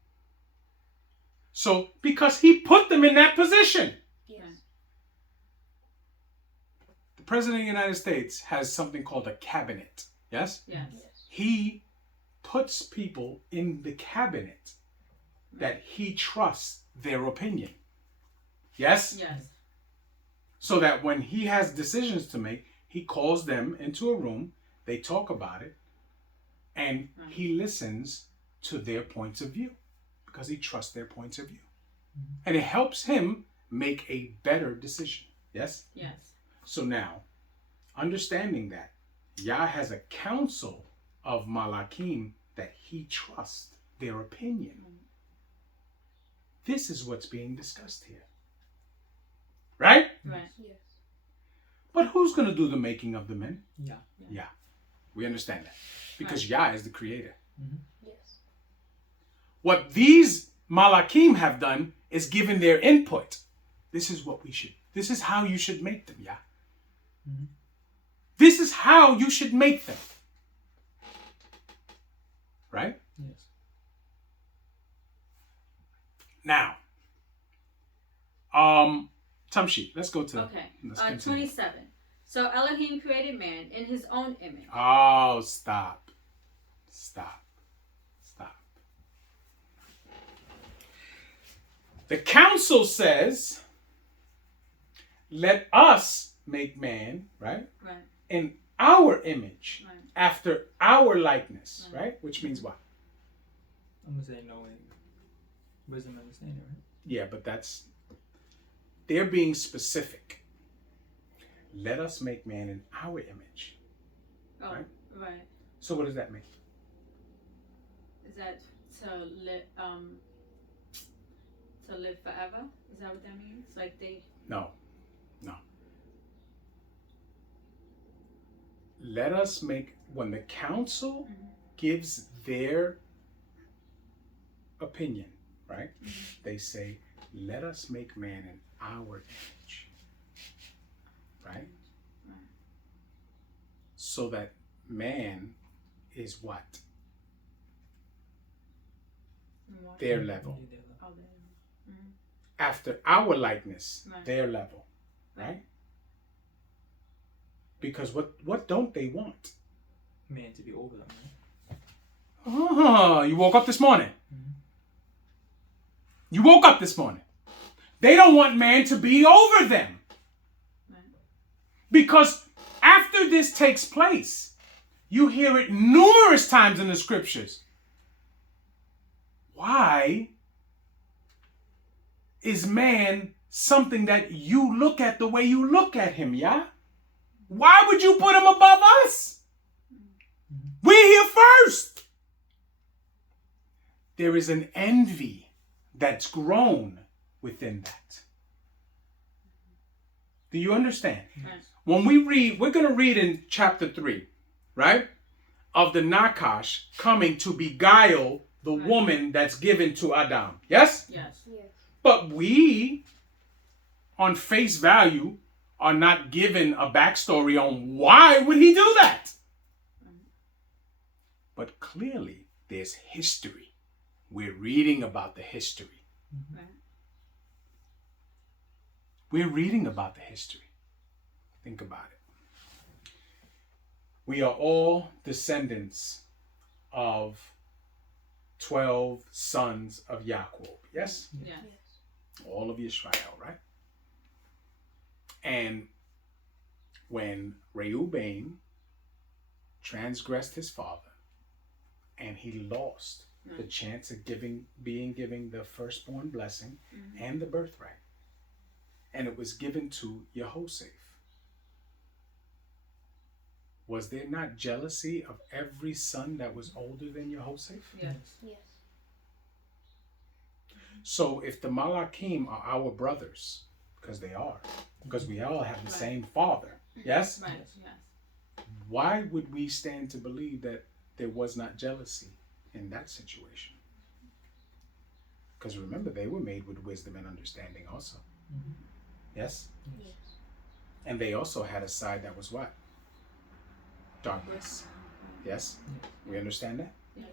So, because he put them in that position. Yes. The President of the United States has something called a cabinet. Yes? Yes. Yes. He puts people in the cabinet that he trusts their opinion. Yes? Yes. So that when he has decisions to make, he calls them into a room, they talk about it, and he listens to their points of view because he trusts their points of view. And it helps him make a better decision. Yes? Yes. So now, understanding that Yah has a council of Malachim that he trusts their opinion. This is what's being discussed here. Right? Right. Yes. But who's going to do the making of the men? Yeah. Yah. We understand that. Because Yah is the creator. Yes. What these Malachim have done is given their input. This is how you should make them, Yah. This is how you should make them. Right? Yes. Now, Tamshi, let's go to Okay. let's continue. 27. So Elohim created man in his own image. Oh, stop. The council says, let us make man, right, Right. in our image, Right. after our likeness, right? Which means what? I'm gonna say knowing, wisdom, understanding, right? Yeah, but they're being specific. Let us make man in our image. Oh, Right. right. So what does that mean? Is that to live forever? Is that what that means? Like they. No. Let us make, when the council gives their opinion, right? They say, let us make man in our image, right? So that man is what? Their level. Oh, there. After our likeness, Right. their level, right? Because what don't they want? Man to be over them, right? Oh, you woke up this morning. You woke up this morning. They don't want man to be over them. Because after this takes place, you hear it numerous times in the scriptures. Why is man something that you look at the way you look at him, yeah? Why would you put him above us? We're here first. There is an envy that's grown within that. Do you understand? Yes. When we read, we're going to read in chapter 3, right? Of the Nakash coming to beguile the woman that's given to Adam. Yes? Yes. Yes. But we, on face value, are not given a backstory on why would he do that. But clearly, there's history. We're reading about the history. Right. We're reading about the history. Think about it. We are all descendants of 12 sons of Yaakov. Yes? Yes. All of Israel, right? And when Reuben transgressed his father and he lost the chance of being given the firstborn blessing and the birthright, and it was given to Jehoshaphat, was there not jealousy of every son that was older than Jehoshaphat? Yes. Yes. So if the Malachim are our brothers, because they are, because we all have the Right. same father, yes? Right. Yes. Yes. Why would we stand to believe that there was not jealousy in that situation? Because remember, they were made with wisdom and understanding also. Yes? Yes. And they also had a side that was what? Darkness. Yes? We understand that? Yes.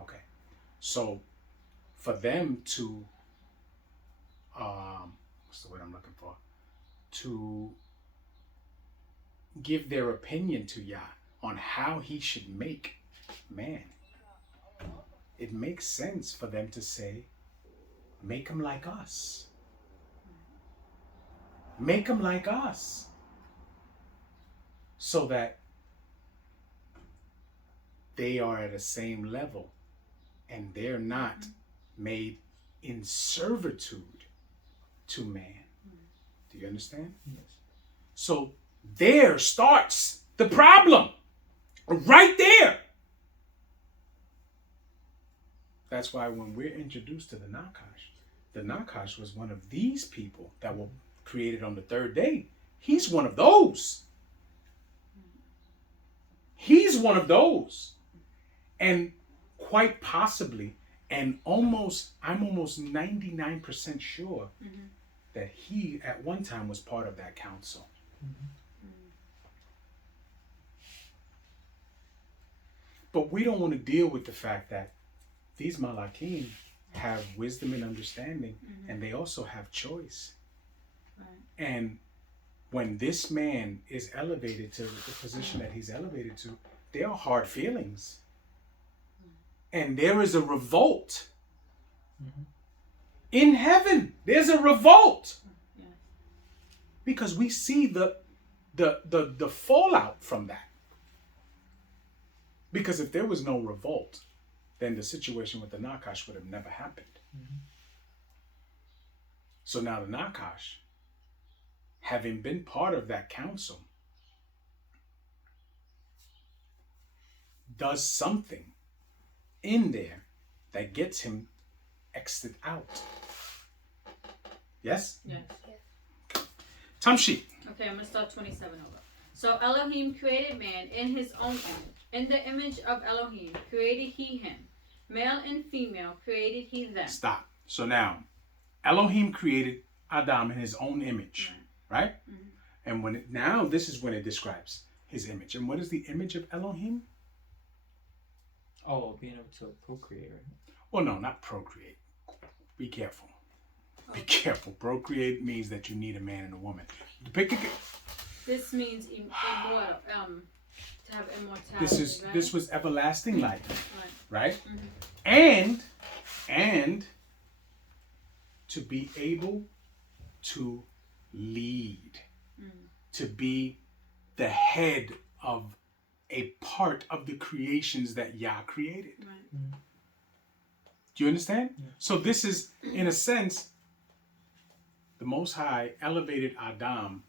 Okay. So for them to, what's the word I'm looking for? To give their opinion to Yah on how he should make man, it makes sense for them to say, make him like us. Make him like us. So that they are at the same level and they're not made in servitude to man. Do you understand? Yes. So there starts the problem. Right there. That's why when we're introduced to the Nakash was one of these people that were created on the third day. He's one of those. He's one of those. And quite possibly, and I'm almost 99% sure that he at one time was part of that council. But we don't want to deal with the fact that these Malachim have wisdom and understanding, and they also have choice. Right. And when this man is elevated to the position that he's elevated to, there are hard feelings. And there is a revolt. In heaven, there's a revolt. Yes. Because we see the fallout from that. Because if there was no revolt, then the situation with the Nakash would have never happened. So now the Nakash, having been part of that council, does something in there that gets him exited out. Yes? Yes. Tamshi. Okay, I'm gonna start 27 over. So Elohim created man in his own image. In the image of Elohim created he him. Male and female created he them. Stop. So now, Elohim created Adam in his own image, right? Mm-hmm. And now this is when it describes his image. And what is the image of Elohim? Oh, being able to procreate, right? Well, no, not procreate. Be careful. Be careful. Procreate means that you need a man and a woman. This means immortal. To have immortality. This was everlasting life, right? Mm-hmm. And to be able to lead, to be the head of a part of the creations that Yah created. Right. Do you understand? Yeah. So this is, in a sense, the Most High elevated Adam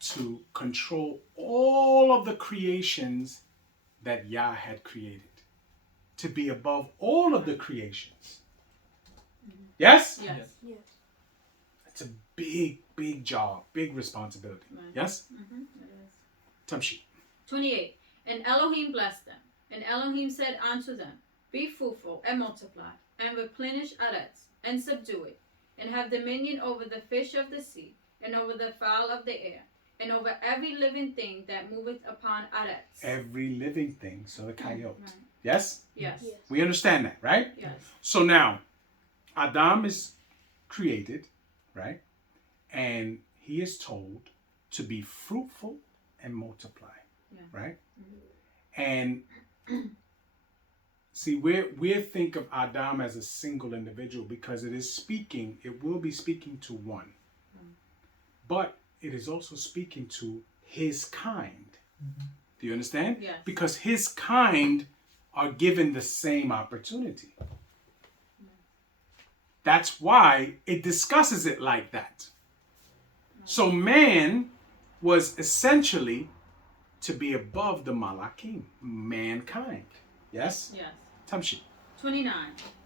to control all of the creations that Yah had created, to be above all of the creations. Yes? Yes. Yes. It's a big, big job, big responsibility. Right. Yes? Mm-hmm. It is. Tamshi. 28. And Elohim blessed them. And Elohim said unto them, Be fruitful and multiply, and replenish Eretz, and subdue it, and have dominion over the fish of the sea, and over the fowl of the air, and over every living thing that moveth upon Eretz. Every living thing, so the coyote. Right. Yes? Yes. Yes. We understand that, right? Yes. So now, Adam is created, right? And he is told to be fruitful and multiply, right? And see, we think of Adam as a single individual because it will be speaking to one. But it is also speaking to his kind. Do you understand? Yes. Because his kind are given the same opportunity. That's why it discusses it like that. So man was essentially to be above the Malakim, mankind. Yes? Yes. Tamshi. 29.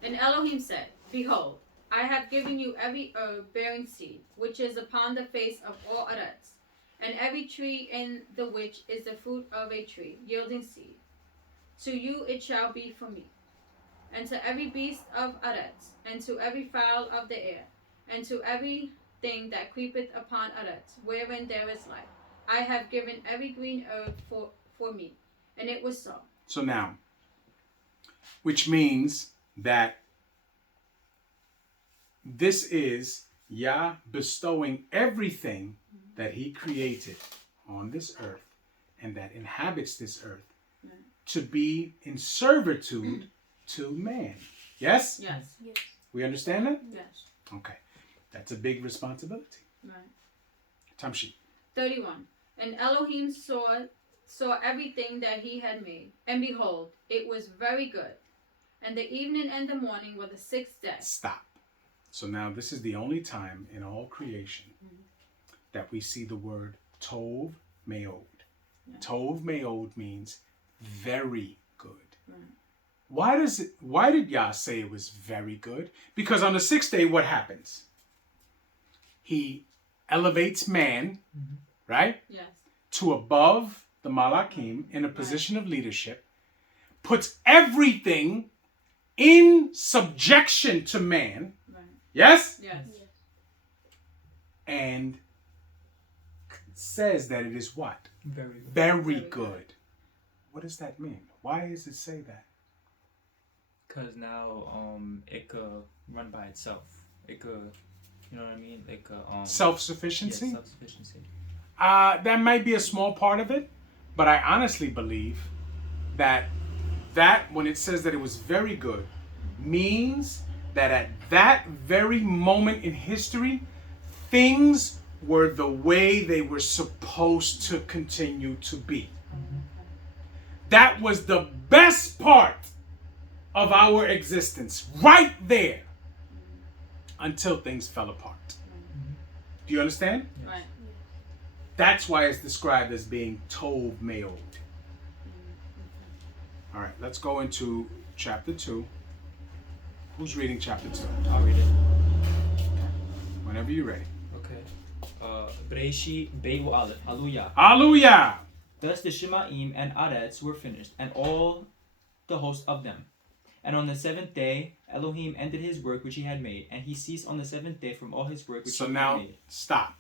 And Elohim said, Behold, I have given you every herb bearing seed, which is upon the face of all Eretz, and every tree in the which is the fruit of a tree, yielding seed. To you it shall be for me, and to every beast of Eretz, and to every fowl of the air, and to every thing that creepeth upon Eretz, wherein there is life. I have given every green herb for me. And it was so. So now, which means that this is Yah bestowing everything that he created on this earth and that inhabits this earth to be in servitude to man. Yes? Yes. Yes. We understand that? Yes. Okay. That's a big responsibility. Right. Tamshi. 31. And Elohim saw everything that he had made, and behold, it was very good. And the evening and the morning were the sixth day. Stop. So now this is the only time in all creation that we see the word Tov Meod. Yeah. Tov Meod means very good. Right. Why did Yah say it was very good? Because on the sixth day, what happens? He elevates man, right? Yes. To above the Malakim in a position of leadership, puts everything in subjection to man. Right. Yes? Yes. Yes. And says that it is what? Very good. Very Very good. good. What does that mean? Why does it say that? Because now it could run by itself. It could, you know what I mean? It could Self-sufficiency? Yeah, self-sufficiency. That might be a small part of it, but I honestly believe that when it says that it was very good means that at that very moment in history, things were the way they were supposed to continue to be. That was the best part of our existence, right there, until things fell apart. Do you understand? Right. That's why it's described as being tov meod. All right, let's go into chapter 2. Who's reading chapter 2? I'll read it. Whenever you're ready. Okay. Breshit Be'u Aleph. Hallelujah. Hallelujah! Thus the Shemaim and Arets were finished, and all the host of them. And on the 7th day, Elohim ended his work which he had made, and he ceased on the 7th day from all his work which So he now, had made. stop.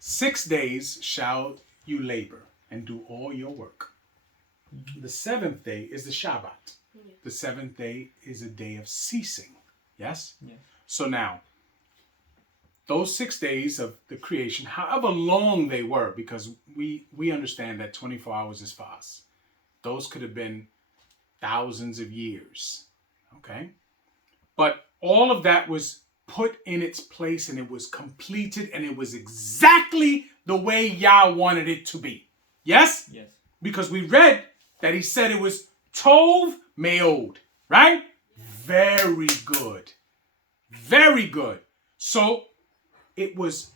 6 days shall you labor and do all your work. The 7th day is the Shabbat. The 7th day is a day of ceasing. Yes? Yeah. So now, those 6 days of the creation, however long they were, because we understand that 24 hours is for us. Those could have been thousands of years. Okay? But all of that was put in its place and it was completed and it was exactly the way Yah wanted it to be. Yes? Yes. Because we read that he said it was tov meod, right? Very good. Very good. So it was,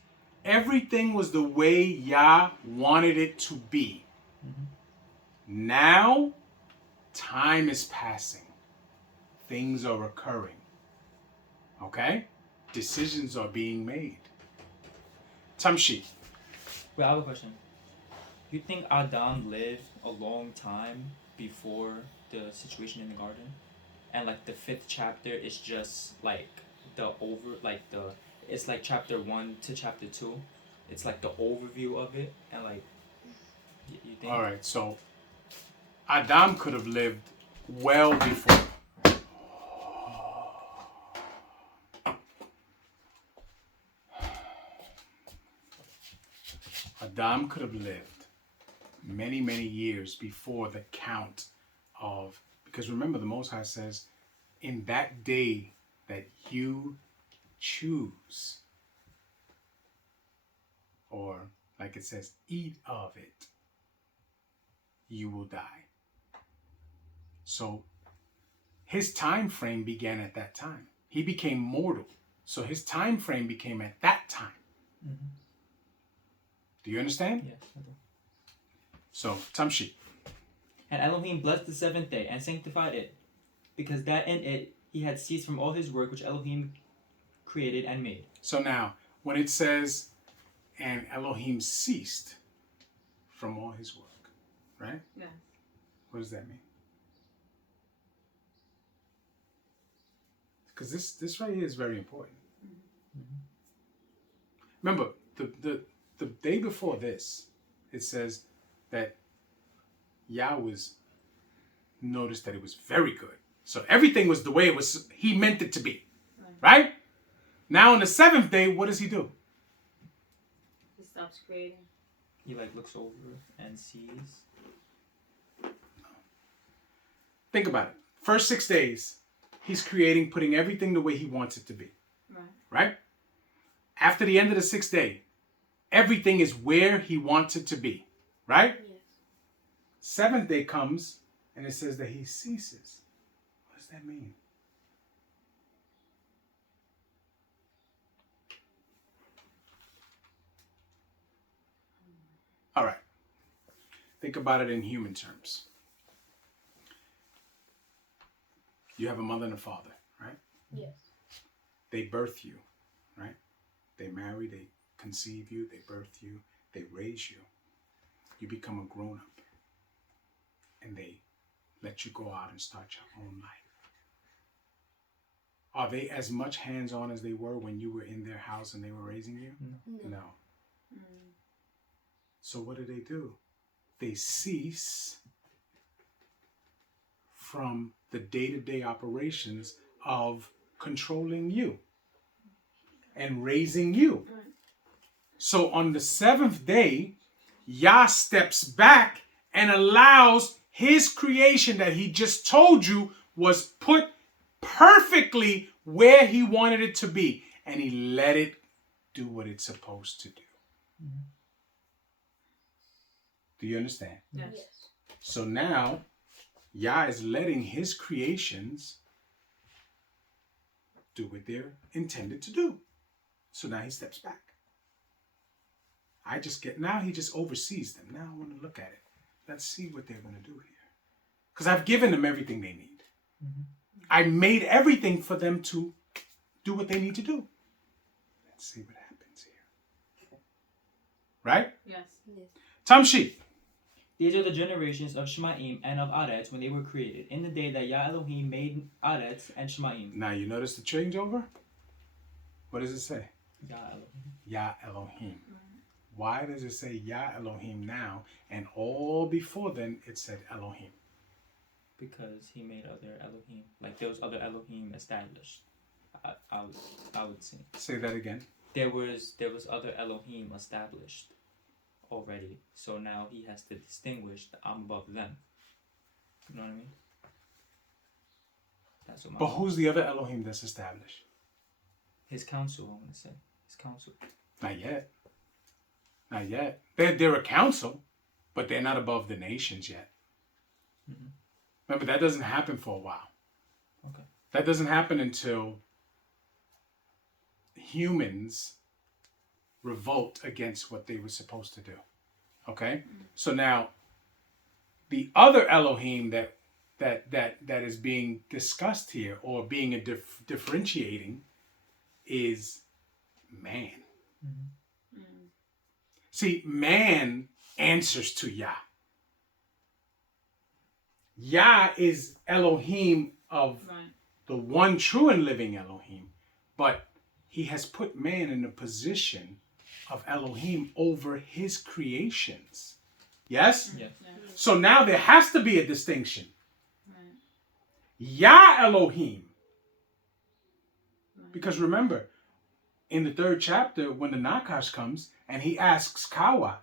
everything was the way Yah wanted it to be. Now, time is passing. Things are occurring. Okay? Decisions are being made. Tamshi. Wait, I have a question. You think Adam lived a long time before the situation in the garden? And like the 5th chapter is just like it's like chapter 1 to chapter 2. It's like the overview of it, and like you think? All right, so Adam could have lived well before. Adam could have lived many, many years before the count of, because remember the Most High says, in that day that you choose, or like it says, eat of it, you will die. So his time frame began at that time. He became mortal. So his time frame became at that time. Mm-hmm. Do you understand? Yes, I do. So, Tamshi. And Elohim blessed the 7th day and sanctified it, because that in it he had ceased from all his work which Elohim created and made. So now, when it says, and Elohim ceased from all his work, right? Yeah. What does that mean? Because this right here is very important. Mm-hmm. Remember, the day before this, it says that Yah noticed that it was very good. So everything was the way it was, he meant it to be. Right? Now on the 7th day, what does he do? He stops creating. He like looks over and sees. Think about it. First 6 days, he's creating, putting everything the way he wants it to be. Right. Right? After the end of the 6th day, everything is where he wants it to be. Right? Yes. 7th day comes and it says that he ceases. What does that mean? All right. Think about it in human terms. You have a mother and a father, right? Yes. They birth you, right? They marry, they conceive you, they birth you, they raise you. You become a grown-up. And they let you go out and start your own life. Are they as much hands-on as they were when you were in their house and they were raising you? No. So what do? They cease from the day-to-day operations of controlling you and raising you. So on the 7th day, Yah steps back and allows his creation that he just told you was put perfectly where he wanted it to be. And he let it do what it's supposed to do. Mm-hmm. Do you understand? Yes. Yes. So now, Yah is letting his creations do what they're intended to do. So now he steps back. Now he just oversees them. Now I want to look at it. Let's see what they're going to do here. Because I've given them everything they need. Mm-hmm. I made everything for them to do what they need to do. Let's see what happens here. Right? Yes. Tamshi. These are the generations of Shemaim and of Aretz when they were created, in the day that Yah Elohim made Aretz and Shemaim. Now you notice the changeover? What does it say? Yah Elohim. Yah Elohim. Why does it say Yah Elohim now? And all before then it said Elohim. Because he made other Elohim. Like there was other Elohim established. I would say. Say that again. There was other Elohim established already. So now he has to distinguish that I'm above them. You know what I mean? That's what But who's the other Elohim that's established? his council, I'm gonna say. His council. Not yet. Not yet. They're a council, but they're not above the nations yet. Mm-hmm. Remember, that doesn't happen for a while. Okay. That doesn't happen until humans revolt against what they were supposed to do. Okay? So now, the other Elohim that is being discussed here, or being differentiating, is man. Mm-hmm. See, man answers to Yah. Yah is Elohim of the one true and living Elohim, but he has put man in a position of Elohim over his creations. Yes? Yes. So now there has to be a distinction. Yah Elohim. Because remember, in the 3rd chapter, when the Nakash comes and he asks Kawa,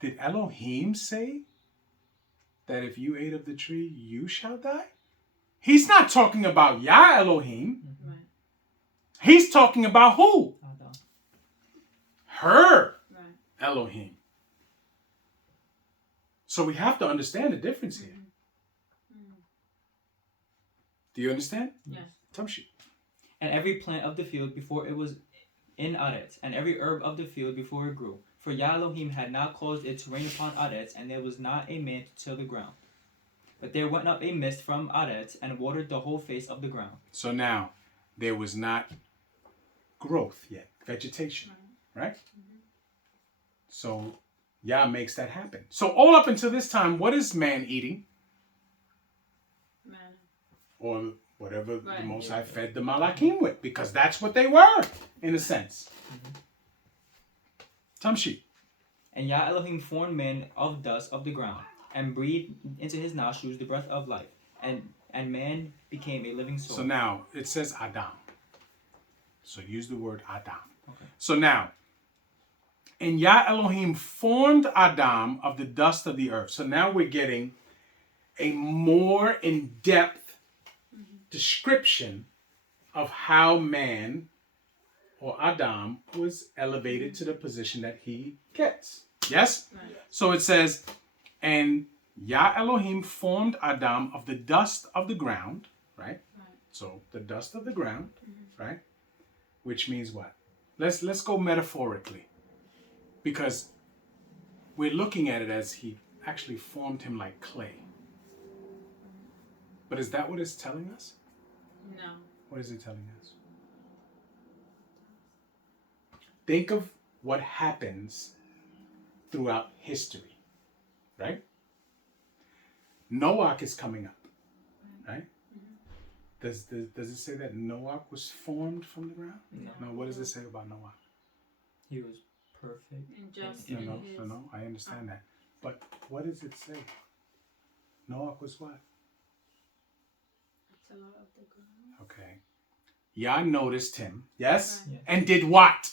did Elohim say that if you ate of the tree, you shall die? He's not talking about Yah Elohim. Mm-hmm. He's talking about who? Adam. Her Elohim. So we have to understand the difference here. Do you understand? Yes. Tamshi. And every plant of the field before it was in Aretz, and every herb of the field before it grew. For Yah Elohim had not caused it to rain upon Aretz, and there was not a man to till the ground. But there went up a mist from Aretz, and watered the whole face of the ground. So now, there was not growth yet, vegetation, right? So Yah makes that happen. So all up until this time, what is man eating? Man. Or whatever the Right. Most High fed the Malakim with, because that's what they were, in a sense. Tamshi. And Yah Elohim formed man of dust of the ground, and breathed into his nostrils the breath of life, and man became a living soul. So now, it says Adam. So use the word Adam. Okay. So now, and Yah Elohim formed Adam of the dust of the earth. So now we're getting a more in-depth description of how man, or Adam, was elevated to the position that he gets. Yes? Right. So it says, and Yah Elohim formed Adam of the dust of the ground, right? So the dust of the ground, right? Which means what? Let's go metaphorically, because we're looking at it as he actually formed him like clay. But is that what it's telling us? No. What is it telling us? Think of what happens throughout history, right? Noach is coming up, right? Does it say that Noach was formed from the ground? No. No. What does it say about Noach? He was perfect. And just No, in no, his... no, no. I understand that, but what does it say? Noach was what? Till of the ground. Okay. Yah noticed him, yes? Yes. And did what?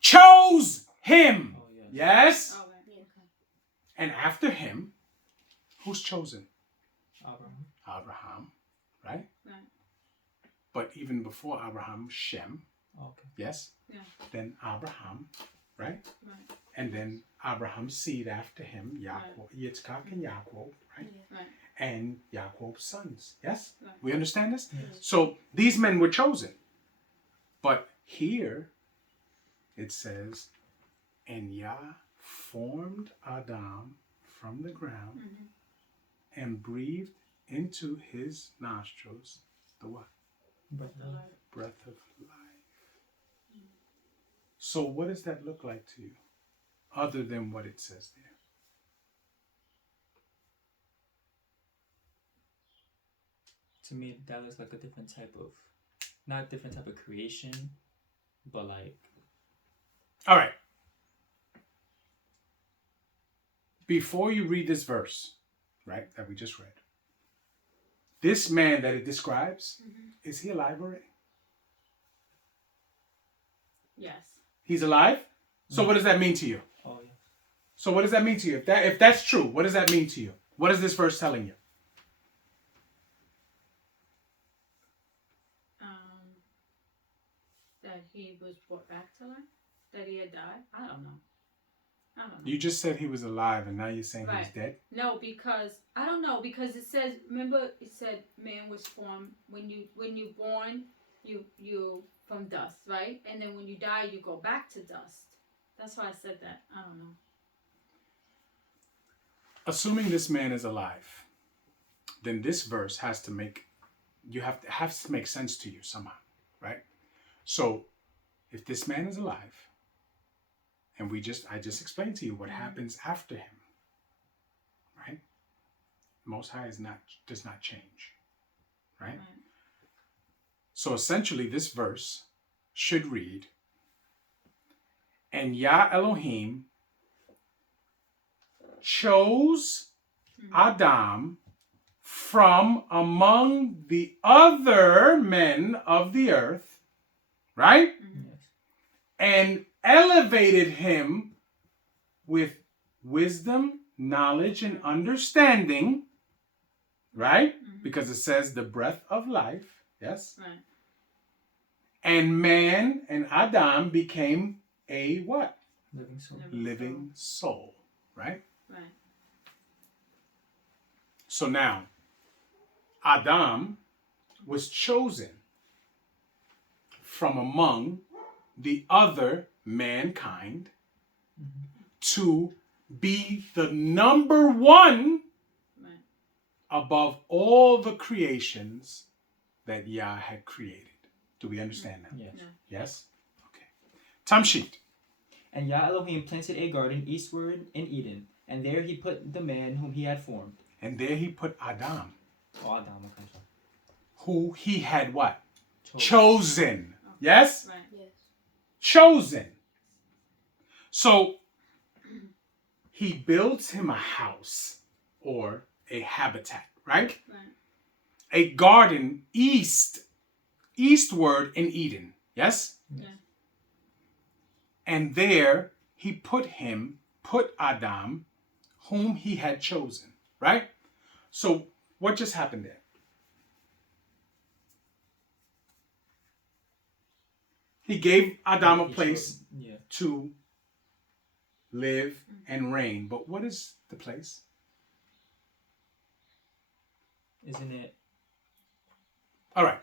Chose him. Oh, yes. Yes? Oh, right. Okay. And after him, who's chosen? Abraham. Abraham, right? Right. But even before Abraham, Shem, Okay. yes? Yeah. Then Abraham, right? Right. And then Abraham's seed after him, Yitzchak and Yaakov, right? Right. And Yaakov's sons. Yes? Right. We understand this? Yes. So these men were chosen. But here it says, and Yah formed Adam from the ground and breathed into his nostrils the what? Breath of life. So what does that look like to you? Other than what it says there. To me, that looks like a different type of, not different type of creation, but like. All right. Before you read this verse, right, that we just read, this man that it describes, is he alive already? Yes. He's alive? So what does that mean to you? Oh yeah. So what does that mean to you? If that's true, what does that mean to you? What is this verse telling you? That he was brought back to life? That he had died? I don't know. You just said he was alive, and now you're saying he was dead? No, because I don't know, because it says, remember it said man was formed when you born, you from dust, right? And then when you die, you go back to dust. That's why I said that. I don't know. Assuming this man is alive, then this verse has to make sense to you somehow, right? So if this man is alive, and I just explained to you what happens after him, right? Most High does not change, right? So essentially this verse should read, and Yah Elohim chose Adam from among the other men of the earth, right? Yes. And elevated him with wisdom, knowledge, and understanding, right? Because it says the breath of life, yes? Right. And man and Adam became a what? Living soul. Living soul, right? Right. So now, Adam was chosen from among the other mankind to be the number one above all the creations that Yah had created. Do we understand that? Yes. Yes? Okay. Tamshit. And Yah Elohim planted a garden eastward in Eden, and there he put the man whom he had formed. And there he put Adam, Oh, Adam, okay, sorry. who he had what? Chosen. Chosen. Yes? Right. Yes. Chosen. So he builds him a house or a habitat, right? Right. A garden eastward in Eden. Yes? Yeah. And there he put Adam, whom he had chosen, right? So what just happened there? He gave Adam a place to live and reign. But what is the place? Isn't it? All right.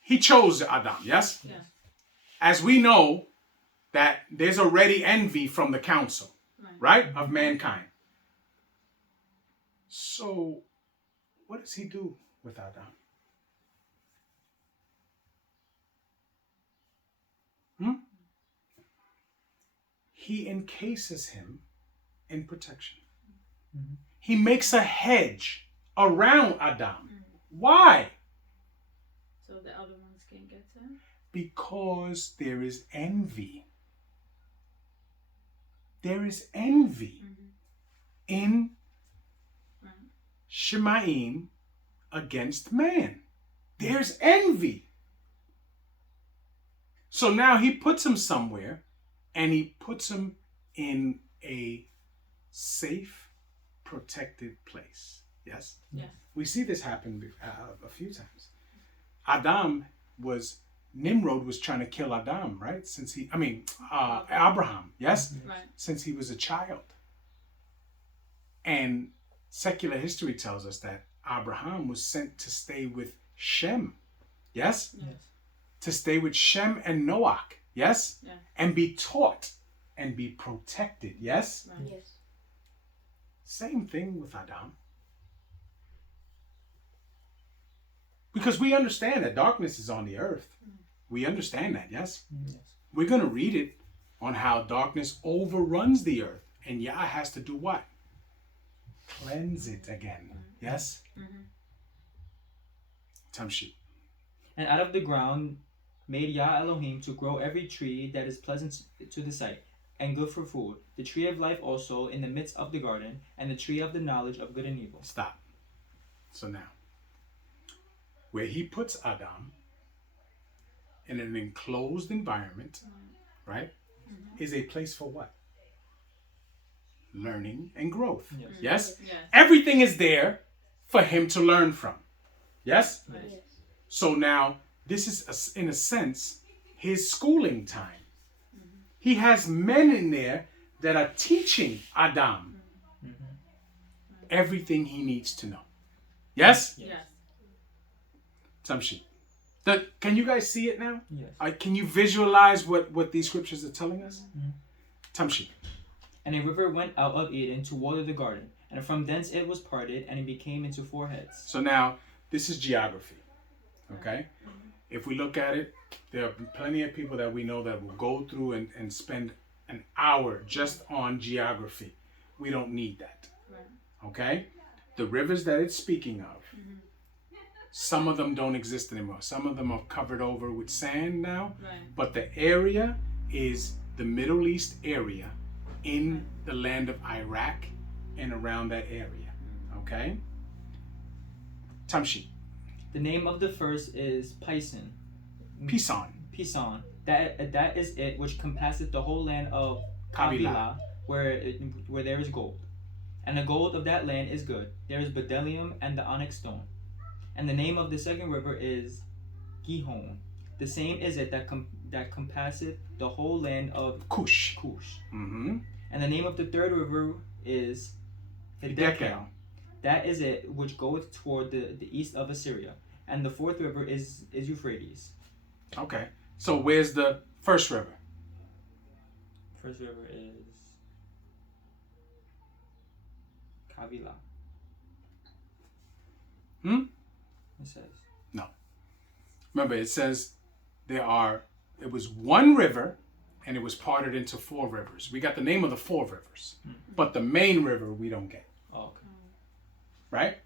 He chose Adam, yes? Yeah. As we know that there's already envy from the council, right? Of mankind. So what does he do with Adam? He encases him in protection. He makes a hedge around Adam. Why? So the other ones can't get to him? Because there is envy. There is envy in Shemaim against man. There's envy. So now he puts him somewhere, and he puts him in a safe, protected place. Yes? Yeah. We see this happen a few times. Adam was Nimrod was trying to kill Adam, right? Abraham, yes? Right. Since he was a child. And secular history tells us that Abraham was sent to stay with Shem, yes? Yes. To stay with Shem and Noah, yes? Yeah. And be taught and be protected, yes? Right. Yes. Same thing with Adam. Because we understand that darkness is on the earth. We understand that, yes? Yes. We're going to read it on how darkness overruns the earth. And Yah has to do what? Cleanse it again. Yes? Tamshi. And out of the ground made Yah Elohim to grow every tree that is pleasant to the sight, and good for food, the tree of life also in the midst of the garden, and the tree of the knowledge of good and evil. Stop. So now, where he puts Adam in an enclosed environment, right, is a place for what? Learning and growth. Yes. Yes? Yes. Everything is there for him to learn from. Yes? Right. Yes. So now, this is, in a sense, his schooling time. He has men in there that are teaching Adam everything he needs to know. Yes? Yes. Tamshi. Can you guys see it now? Yes. Can you visualize what these scriptures are telling us? Tamshi. And a river went out of Eden to water the garden, and from thence it was parted, and it became into 4 heads. So now, this is geography. Okay? If we look at it, there are plenty of people that we know that will go through and spend an hour just on geography. We don't need that. Right. Okay? The rivers that it's speaking of, some of them don't exist anymore. Some of them are covered over with sand now. Right. But the area is the Middle East area in the land of Iraq and around that area. Okay? Tamshi. The name of the first is Pison. Pison. Pison. That is it which compasseth the whole land of Havilah, where there is gold. And the gold of that land is good. There is bdellium and the onyx stone. And the name of the second river is Gihon. The same is it that compasseth the whole land of Cush. Cush. Mm-hmm. And the name of the third river is Hiddekel. That is it which goeth toward the east of Assyria. And the fourth river is Euphrates. Okay. So where's the first river? First river is Havilah. It says. No. Remember, it says it was one river and it was parted into 4 rivers. We got the name of the 4 rivers, but the main river we don't get. Oh, okay. Right?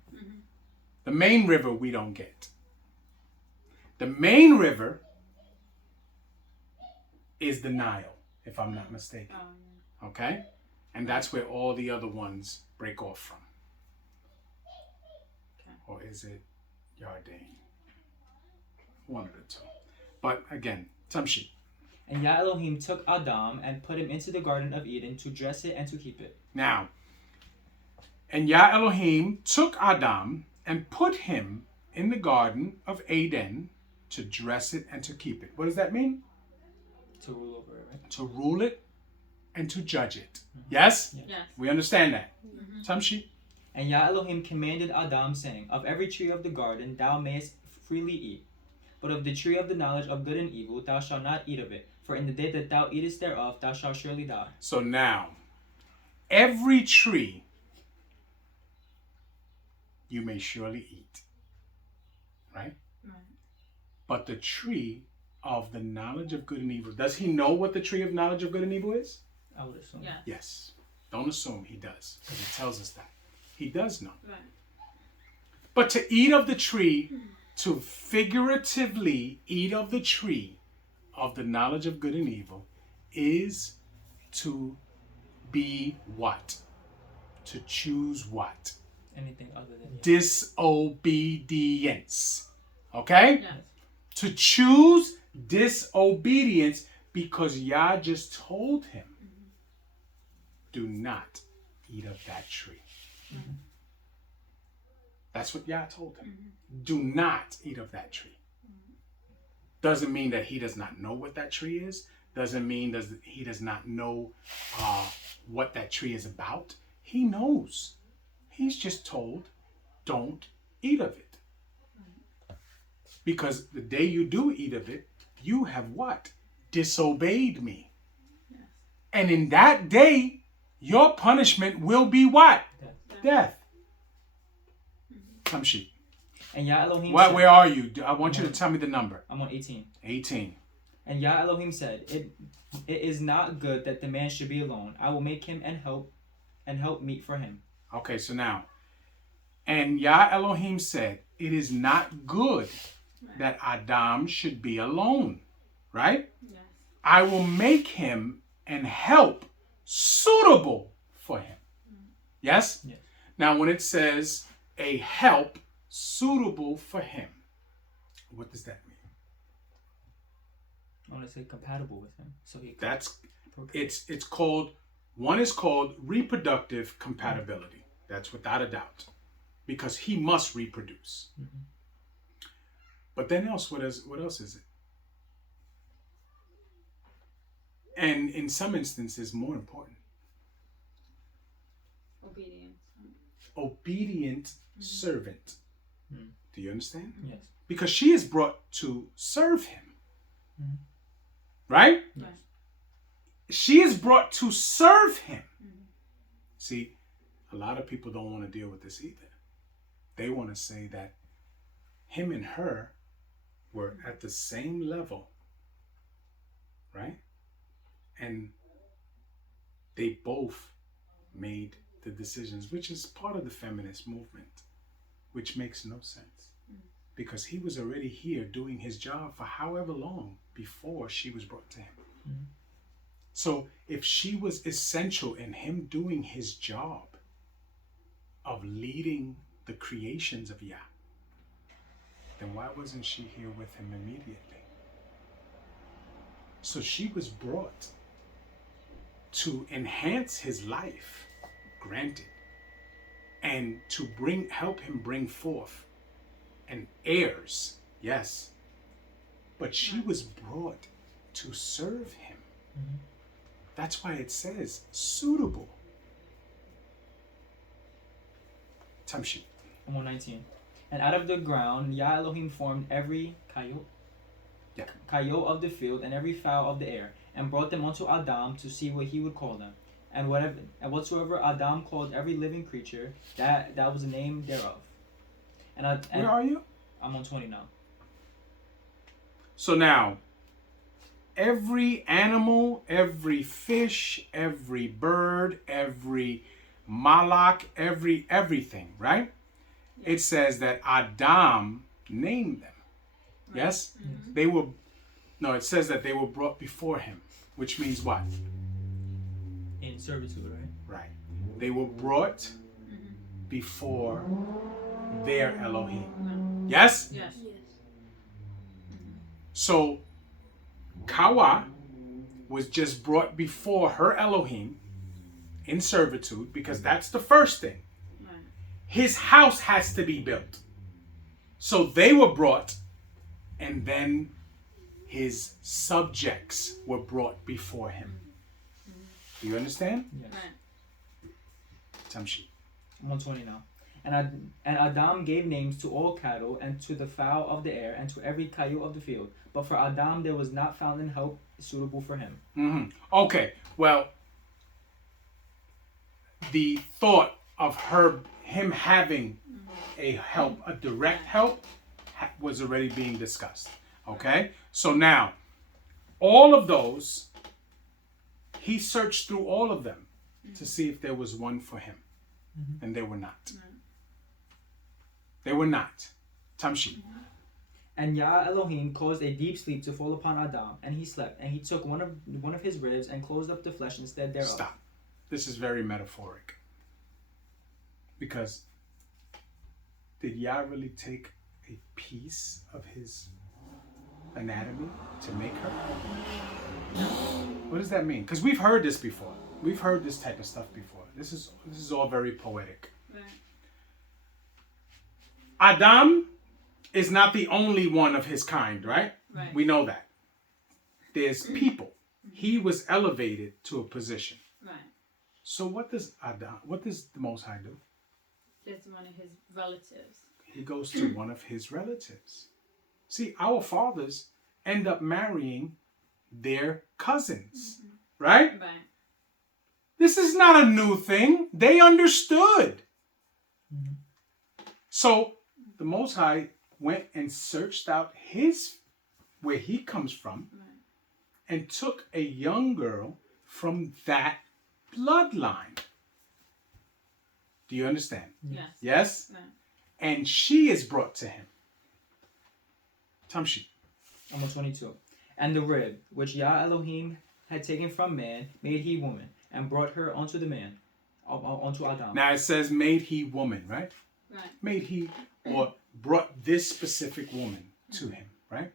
The main river we don't get. The main river is the Nile, if I'm not mistaken. Oh, Okay? And that's where all the other ones break off from. Okay. Or is it Yarden? One of the two. But again, Tamshi. And Yah Elohim took Adam and put him into the Garden of Eden to dress it and to keep it. Now, and Yah Elohim took Adam and put him in the Garden of Eden to dress it and to keep it. What does that mean? To rule over it, right? To rule it and to judge it. Yes? Yes. Yes. We understand that. Tamshi? And Yah Elohim commanded Adam, saying, Of every tree of the garden thou mayest freely eat, but of the tree of the knowledge of good and evil thou shalt not eat of it, for in the day that thou eatest thereof thou shalt surely die. So now, every tree you may surely eat. Right? Right. But the tree of the knowledge of good and evil, does he know what the tree of knowledge of good and evil is? I would assume. Yes. Yes. Don't assume he does, because it tells us that. He does know. Right. But to eat of the tree, to figuratively eat of the tree of the knowledge of good and evil, is to be what? To choose what? Anything other than Disobedience. Okay? Yes. To choose disobedience because Yah just told him, do not eat of that tree. That's what Yah told him. Do not eat of that tree. Doesn't mean that he does not know what that tree is. Doesn't mean he does not know what that tree is about. He knows. He's just told, don't eat of it. Because the day you do eat of it, you have what? Disobeyed me. Yes. And in that day, your punishment will be what? Death. Come sheep. And Yah Elohim What? said, Where are you? I want you to tell me the number. I'm on 18. 18. And Yah Elohim said, it is not good that the man should be alone. I will make him and help meet for him. Okay, so now, and Yah Elohim said, it is not good that Adam should be alone, right? Yes. I will make him and help suitable for him. Yes? Yes. Now, when it says a help suitable for him, what does that mean? I want to say compatible with him. So he That's procreate. it's called, one is called reproductive compatibility. That's without a doubt, because he must reproduce. Mhm. But then else, what else is it? And in some instances, more important, Obedience. obedient servant. Mhm. Do you understand? Yes. Because she is brought to serve him. Mhm. Right? Yes. She is brought to serve him. Mhm. See, a lot of people don't want to deal with this either. They want to say that him and her were at the same level, right? And they both made the decisions, which is part of the feminist movement, which makes no sense. Because he was already here doing his job for however long before she was brought to him. Mhm. So if she was essential in him doing his job of leading the creations of Yah, then why wasn't she here with him immediately? So she was brought to enhance his life, granted, and to help him bring forth and heirs, yes. But she was brought to serve him. Mhm. That's why it says suitable. Tamshi. I'm on 19. And out of the ground, Yah Elohim formed every coyote of the field and every fowl of the air, and brought them unto Adam to see what he would call them. And whatsoever Adam called every living creature, that was the name thereof. And Where are you? I'm on 20 now. So now, every animal, every fish, every bird, every malak, everything, right? It says that Adam named them. Yes? Mhm. It says that they were brought before him, which means what? In servitude, right? Right. They were brought before their Elohim. Yes? Yes. Yes. So, Kawa was just brought before her Elohim in servitude, because that's the first thing. Right. His house has to be built. So they were brought, and then his subjects were brought before him. Do you understand? Yes. Right. Tamshi. I'm on 20 now. And Adam gave names to all cattle, and to the fowl of the air, and to every coyote of the field. But for Adam there was not found an help suitable for him. Mm-hmm. Okay, well, the thought of him having a help, a direct help, was already being discussed. Okay, so now, all of those, he searched through all of them to see if there was one for him, and they were not. They were not. Tamshi. And Yah Elohim caused a deep sleep to fall upon Adam, and he slept. And he took one of his ribs and closed up the flesh instead thereof. Stop. This is very metaphoric. Because did Yah really take a piece of his anatomy to make her? What does that mean? Because we've heard this before. We've heard this type of stuff before. This is all very poetic. Right. Adam is not the only one of his kind, right? Right. We know that. There's people. He was elevated to a position. Right. So what does the Most High do? That's one of his relatives. He goes to one of his relatives. See, our fathers end up marrying their cousins, right? Right. This is not a new thing. They understood. Mhm. So the Most High went and searched out where he comes from, Right. and took a young girl from that bloodline. Do you understand? Yes. Yes? Right. And she is brought to him. Tamshi. Number 22. And the rib, which Yah Elohim had taken from man, made he woman, and brought her unto the man, unto Adam. Now it says made he woman, right? Right. Made he, or brought this specific woman to him, right?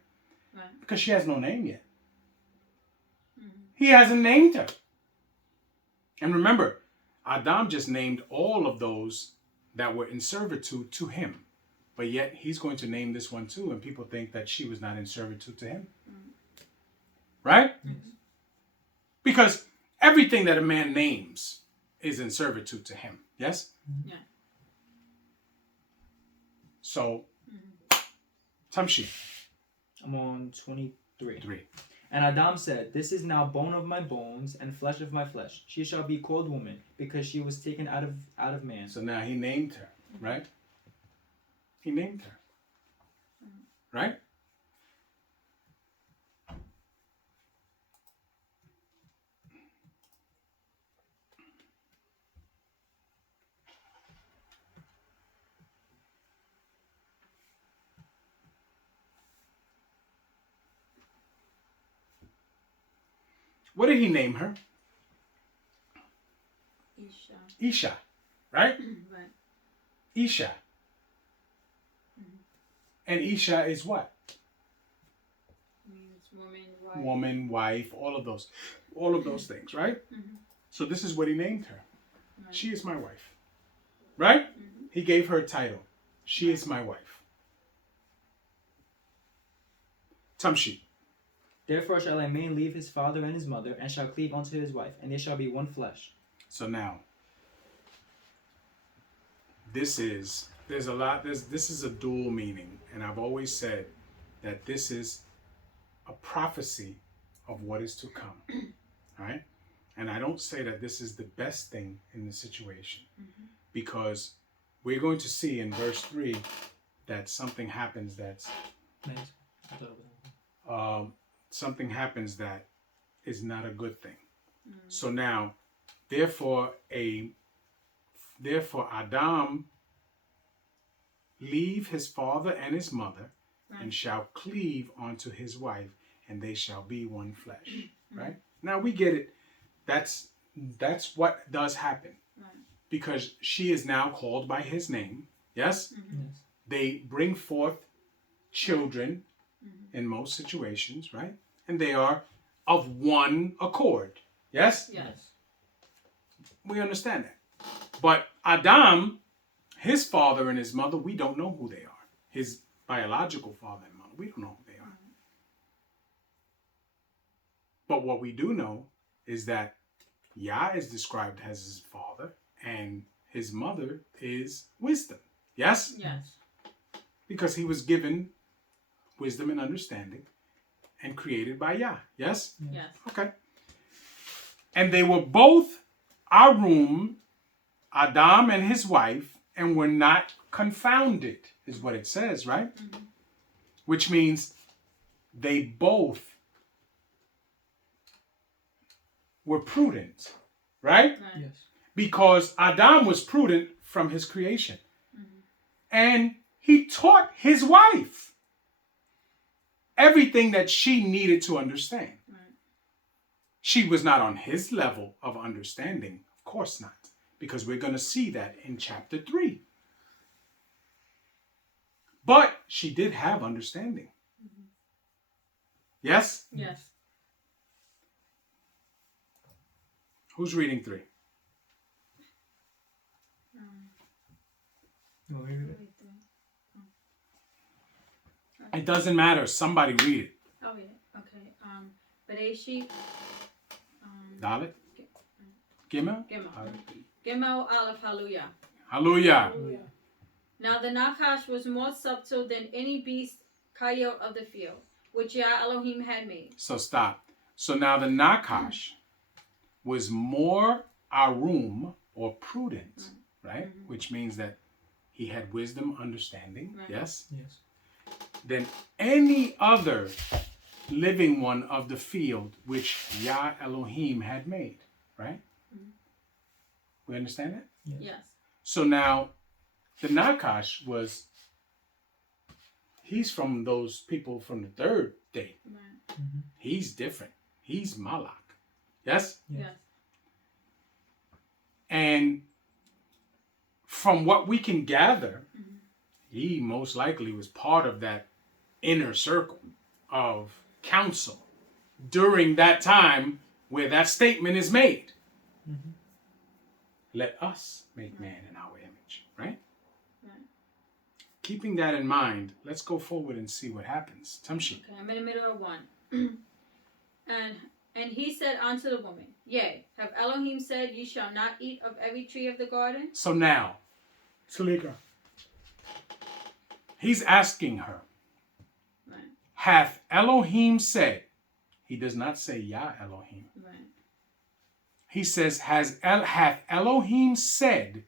Right. Because she has no name yet. Mhm. He hasn't named her. And remember, Adam just named all of those that were in servitude to him. But yet he's going to name this one too, and people think that she was not in servitude to him. Right? Yes. Because everything that a man names is in servitude to him. Yes? Yeah. So, Tamshi. I'm on 23. 3. And Adam said, This is now bone of my bones and flesh of my flesh. She shall be called woman, because she was taken out of man. So now he named her, right? He named her. Right? What did he name her? Isha. Isha, right? Right. Isha. And Isha is what? Means woman, wife. Woman, wife, all of those things, right? Mhm. So this is what he named her. Right. She is my wife. Right? Mhm. He gave her a title. She is my wife. Tamshi. Therefore shall a man leave his father and his mother, and shall cleave unto his wife, and they shall be one flesh. So now, this is a dual meaning, and I've always said that this is a prophecy of what is to come. All right? And I don't say that this is the best thing in the situation, because we're going to see in verse 3 that something happens that's Nice. I thought it was something happens that is not a good thing. So now, therefore Adam leave his father and his mother, and shall cleave unto his wife, and they shall be one flesh. Right? Now we get it. That's what does happen. Right. Because she is now called by his name. Yes? Yes. They bring forth children in most situations, right? And they are of one accord. Yes? Yes. We understand that. But Adam, his father and his mother, we don't know who they are. His biological father and mother, we don't know who they are. But what we do know is that Yah is described as his father, and his mother is wisdom. Yes? Yes. Because he was given wisdom and understanding and created by Yah. Yes? Yes. Okay. And they were both Arum, Adam and his wife, and were not confounded, is what it says, right? Which means they both were prudent, right? Right. Yes. Because Adam was prudent from his creation. And he taught his wife everything that she needed to understand. Right. She was not on his level of understanding, of course not, because we're going to see that in chapter 3. But she did have understanding. Yes? Yes. Who's reading 3? You want me to read it? It doesn't matter. Somebody read it. Oh yeah. Okay. Bereshit. Dalet. Gimel. Gimel. Gimel Aleph. Hallelujah. Hallelujah. Now the Nakash was more subtle than any beast, coyote of the field, which Yah Elohim had made. So stop. So now the Nakash was more arum or prudent, right? Which means that he had wisdom, understanding, yes? Yes. Than any other living one of the field which Yah Elohim had made, right? We understand that? Yes. So now the Nakash he's from those people from the third day. Right. He's different. He's Malak. Yes? Yes. And from what we can gather, he most likely was part of that inner circle of council during that time where that statement is made. Let us make man in our image, right? Keeping that in mind, let's go forward and see what happens. Tamshi. Okay, I'm in the middle of 1. And he said unto the woman, Yea, have Elohim said, Ye shall not eat of every tree of the garden? So now, Salika, he's asking her, Right. hath Elohim said? He does not say Yah Elohim. Right. He says, hath Elohim said,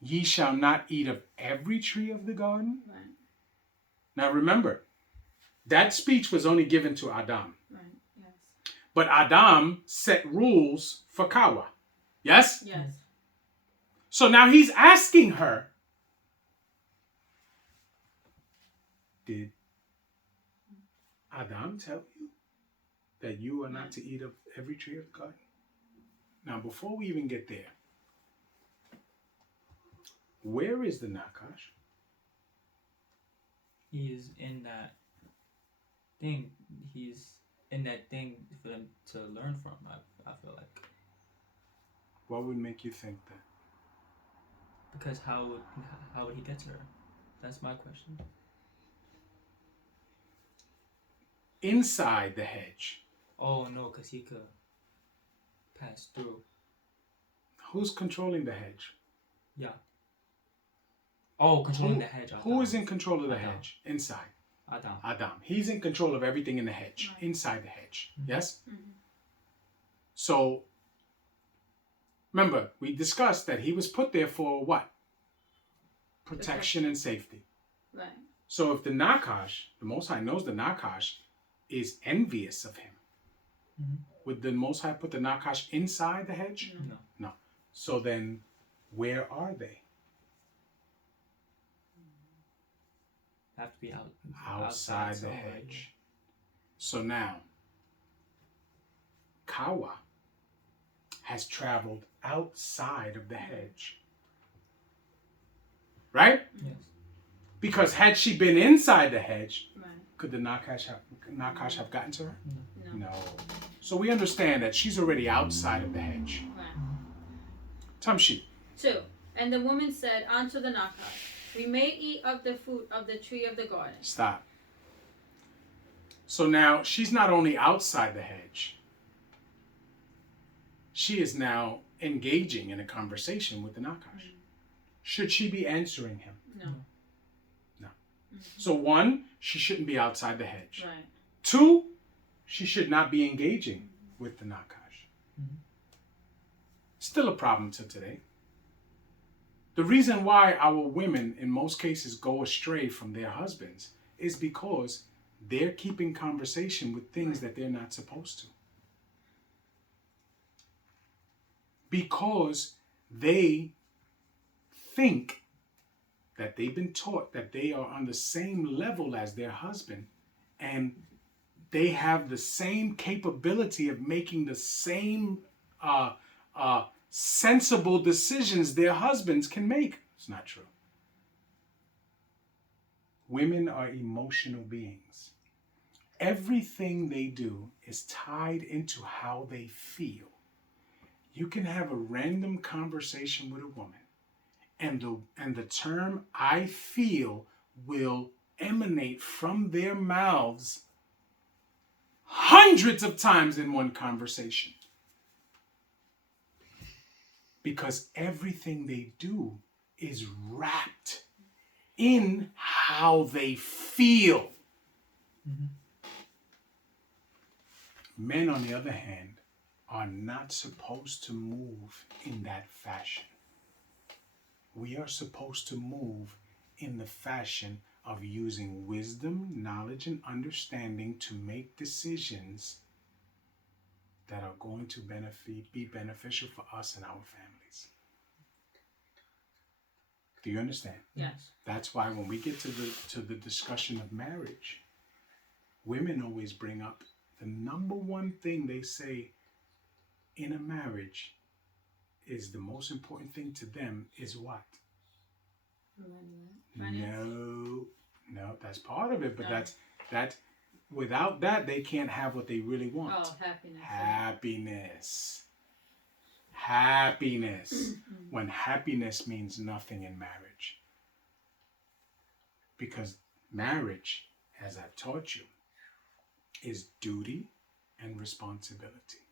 ye shall not eat of every tree of the garden? Right. Now remember, that speech was only given to Adam. Right. Yes. But Adam set rules for Kawa. Yes? Yes. So now he's asking her, did Adam tell you that you are not to eat of every tree of the garden? Now, before we even get there, where is the Nakash? He is in that thing. He's in that thing for them to learn from. I feel like, What would make you think that? because how would he get to her? That's my question. Inside the hedge, Oh no, because he could pass through. who's controlling the hedge? Yeah. Oh, controlling the hedge. Who is in control of the Adam. hedge? Inside. Adam. Adam. He's in control of everything in the hedge, inside the hedge. Yes? Mhm. So, remember, we discussed that he was put there for what? Protection and safety. Right. So if the Nakash, the Most High knows the Nakash is envious of him, would the Most High put the Nakash inside the hedge? No. No. So then, where are they? Have to be Outside the somewhere. hedge. So now, Kawa has traveled outside of the hedge. Right? Yes. Because had she been inside the hedge, Right. could the Nakash have gotten to her? No. No. So we understand that she's already outside of the hedge. Right. Tamshi. 2. And the woman said unto the Nakash, We may eat of the fruit of the tree of the garden. Stop. So now she's not only outside the hedge, she is now engaging in a conversation with the Nakash. Should she be answering him? No. No. So 1, she shouldn't be outside the hedge. Right. 2, she should not be engaging with the Nakash. Still a problem to today. The reason why our women in most cases go astray from their husbands is because they're keeping conversation with things that they're not supposed to. Because they think that they've been taught that they are on the same level as their husband and they have the same capability of making the same sensible decisions their husbands can make. It's not true. Women are emotional beings. Everything they do is tied into how they feel. You can have a random conversation with a woman, and the term I feel will emanate from their mouths hundreds of times in one conversation. Because everything they do is wrapped in how they feel. Men, on the other hand, are not supposed to move in that fashion. We are supposed to move in the fashion of using wisdom, knowledge, and understanding to make decisions that are going to be beneficial for us and our families. Do you understand? Yes. That's why when we get to the discussion of marriage, women always bring up the number one thing they say in a marriage is the most important thing to them is what? Finance? No, that's part of it, but No. that's without that they can't have what they really want. Oh, happiness. Happiness. When happiness means nothing in marriage. Because marriage, as I've taught you, is duty and responsibility.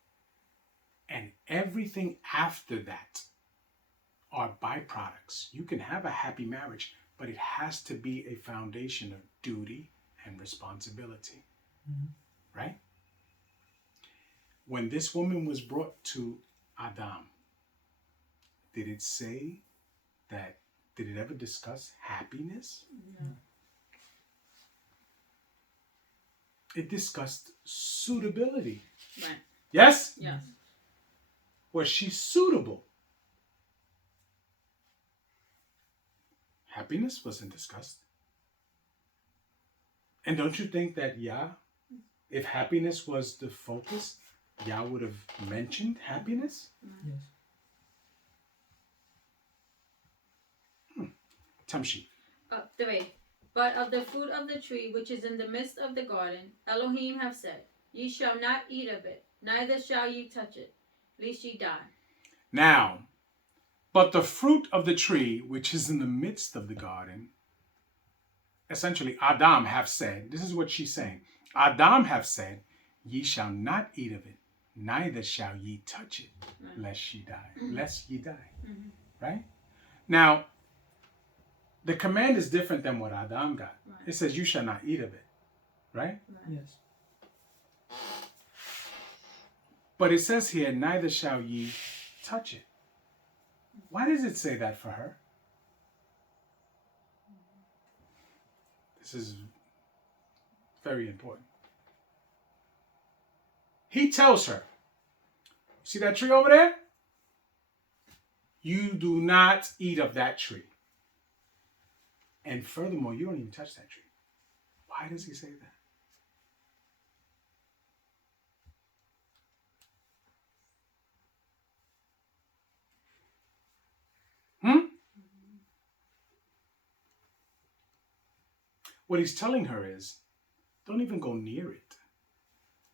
And everything after that are byproducts. You can have a happy marriage, but it has to be a foundation of duty and responsibility. Right? When this woman was brought to Adam, did it say that, did it ever discuss happiness? No. It discussed suitability. Right. Yes? Yes. Was she suitable? Happiness wasn't discussed. And don't you think that Yah, if happiness was the focus, Yah would have mentioned happiness? Yes. Tamshi. 3. But of the fruit of the tree which is in the midst of the garden, Elohim have said, Ye shall not eat of it, neither shall ye touch it, lest ye die. Now, but the fruit of the tree which is in the midst of the garden, essentially Adam have said, this is what she's saying, Adam have said, ye shall not eat of it, neither shall ye touch it, lest ye die. Lest ye die. Right? Now, the command is different than what Adam got. Right. It says, you shall not eat of it. Right? Yes. But it says here, neither shall ye touch it. Why does it say that for her? This is very important. He tells her, see that tree over there? You do not eat of that tree. And furthermore, you don't even touch that tree. Why does he say that? What he's telling her is, don't even go near it.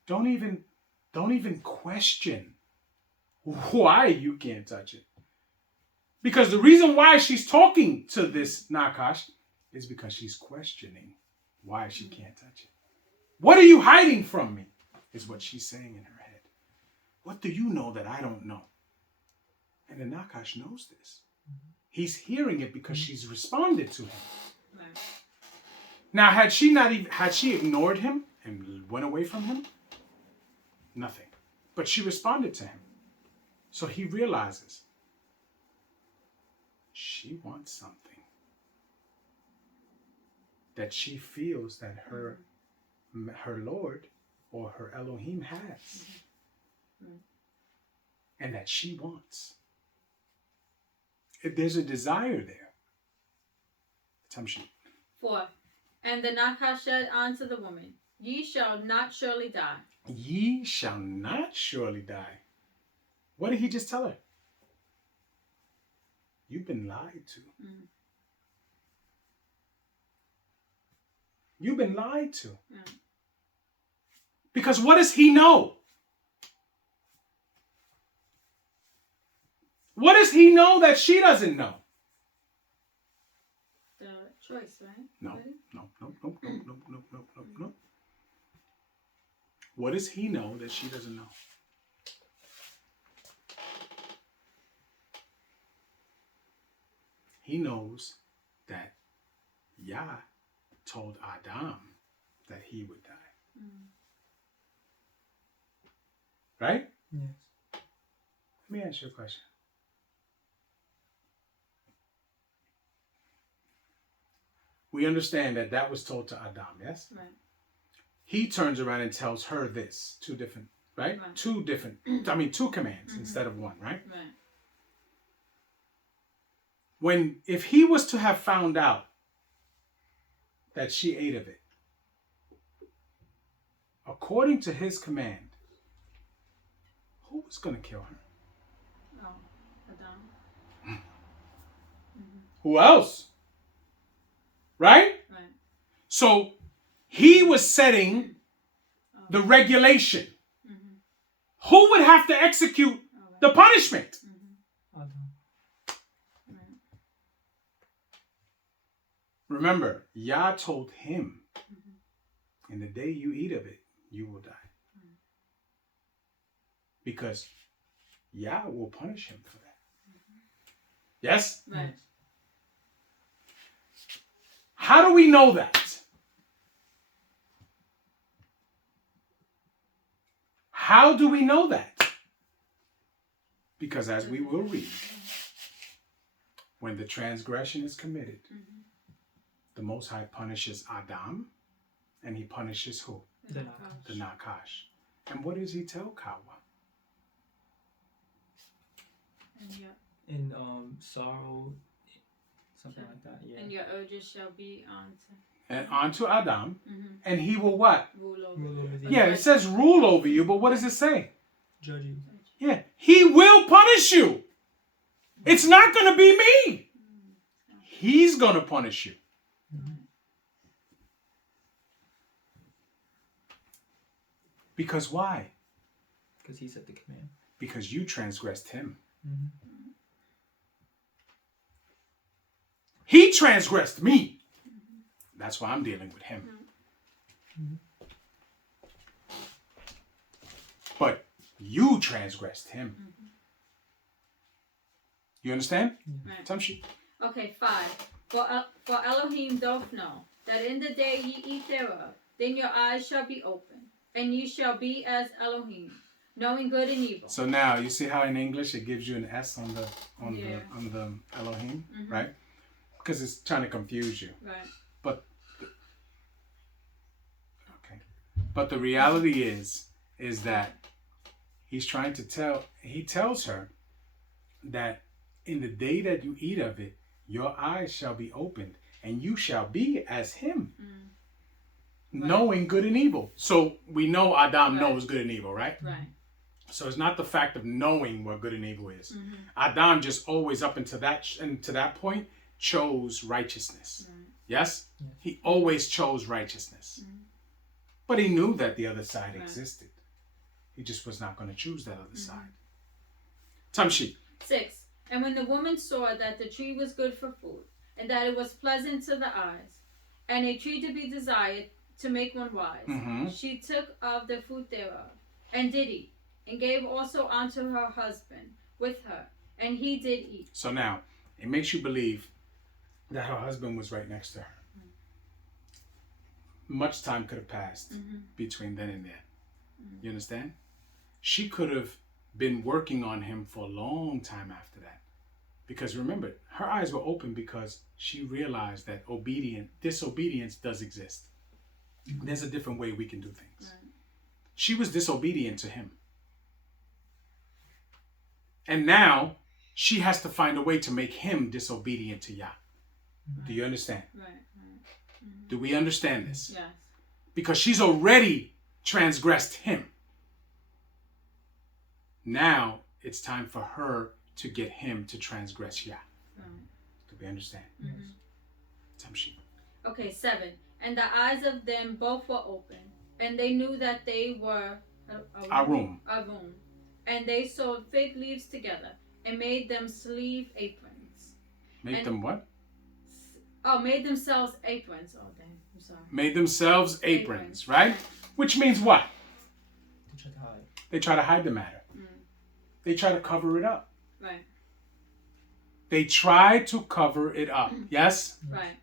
Don't even question why you can't touch it. Because the reason why she's talking to this Nakash is because she's questioning why she can't touch it. What are you hiding from me? Is what she's saying in her head. What do you know that I don't know? And the Nakash knows this. He's hearing it because she's responded to him. Right. Now, had she ignored him and went away from him? Nothing. But she responded to him. So he realizes she wants something that she feels that her Lord or her Elohim has. And that she wants. If there's a desire there. Tamshi. 4. And the Nakash said unto the woman, Ye shall not surely die. Ye shall not surely die. What did he just tell her? You've been lied to. You've been lied to. Because what does he know? What does he know that she doesn't know? The choice, right? No, No. What does he know that she doesn't know? He knows that Yah told Adam that he would die. Right? Yes. Let me ask you a question. We understand that that was told to Adam, yes? Right. He turns around and tells her this. Two different, right? Right. Two commands instead of one, right? Right. If he was to have found out that she ate of it, according to his command, who was going to kill her? Oh, Adam. Who else? Right? Right. So he was setting the regulation. Who would have to execute the punishment? Adam. Remember, Yah told him, in the day you eat of it, you will die. Because Yah will punish him for that. Yes? Right. How do we know that? How do we know that? Because as we will read, when the transgression is committed, the Most High punishes Adam, and he punishes who? The The Nakash. And what does he tell Kawa? And your In sorrow, something like that. Yeah. and your urges shall be unto And onto Adam, and he will what? rule over Rule you. over thee. Yeah, it says rule over you, but what does it say? Judge you. Yeah, he will punish you. It's not going to be me. He's going to punish you. Because why? Because he set the command. Because you transgressed him. He transgressed me. That's why I'm dealing with him. But you transgressed him. You understand? Right. Tamshi. Okay, 5. For Elohim doth know that in the day ye eat thereof, then your eyes shall be opened, and ye shall be as Elohim, knowing good and evil. So now you see how in English it gives you an S on the Yeah. Elohim, right? Because it's trying to confuse you. Right. But the reality is that he tells her that in the day that you eat of it, your eyes shall be opened, and you shall be as him, knowing good and evil. So we know Adam knows good and evil, right? Right. So it's not the fact of knowing what good and evil is. Adam just always up until that point chose righteousness. Yes? He always chose righteousness. But he knew that the other side existed. He just was not going to choose that other side. Tamshi. 6. And when the woman saw that the tree was good for food, and that it was pleasant to the eyes, and a tree to be desired to make one wise, she took of the fruit thereof, and did eat, and gave also unto her husband with her, and he did eat. So now, it makes you believe that her husband was right next to her. Much time could have passed between then and there. You understand? She could have been working on him for a long time after that. Because remember, her eyes were open because she realized that disobedience does exist. There's a different way we can do things. She was disobedient to him. And now she has to find a way to make him disobedient to Yah. Do you understand? Right. Do we understand this? Yes. Because she's already transgressed him. Now it's time for her to get him to transgress Yah. Do we understand? Tamshi. Okay, 7. And the eyes of them both were open, and they knew that they were Arum. And they sewed fig leaves together and made them sleeve aprons. Make them what? Made themselves aprons. Oh, dang. sorry. made themselves aprons, right? Which means what? They try to hide. They try to hide the matter. They try to cover it up. Right. They try to cover it up. Yes? Right.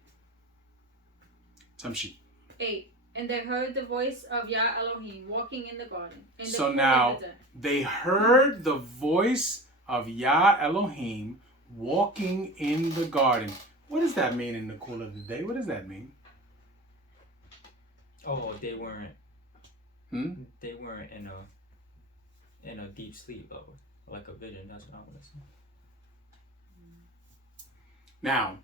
Tamshi. 8. And they heard the voice of Yah Elohim walking in the garden. In the So cool now of the day. they heard the voice of Yah Elohim walking in the garden. What does that mean in the cool of the day? What does that mean? Oh, they weren't. Hmm? They weren't in a deep sleep though, like a vision. That's what I want to say. Now,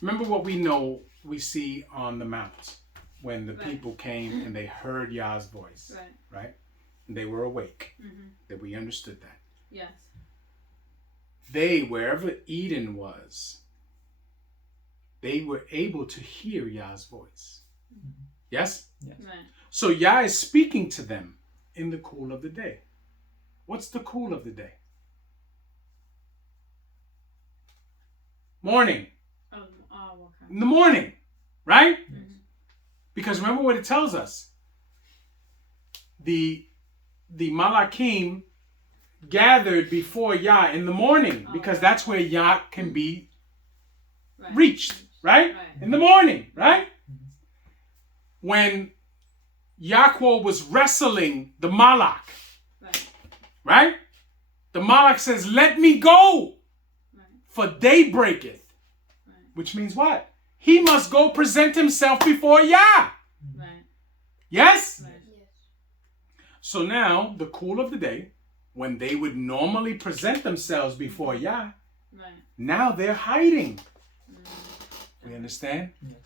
remember what we see on the mount when the Right. people came and they heard Yah's voice, Right. right? And they were awake, Mm-hmm. that we understood that. Yes. They, wherever Eden was, they were able to hear Yah's voice. Yes? Yes. Right. So Yah is speaking to them in the cool of the day. What's the cool of the day? Morning. Oh, okay. In the morning, right? Mhm. Because remember what it tells us. The Malachim gathered before Yah in the morning because that's where Yah can be Right. reached, right? Right. In the morning, right? When Yahweh was wrestling the Malach, Right. right? The Malach says, "Let me go, Right. for day breaketh." Right. Which means what? He must go present himself before Yah. Right. Yes? Right. So now, the cool of the day, when they would normally present themselves before Yah, Right. now they're hiding. Mm. We understand? Yes.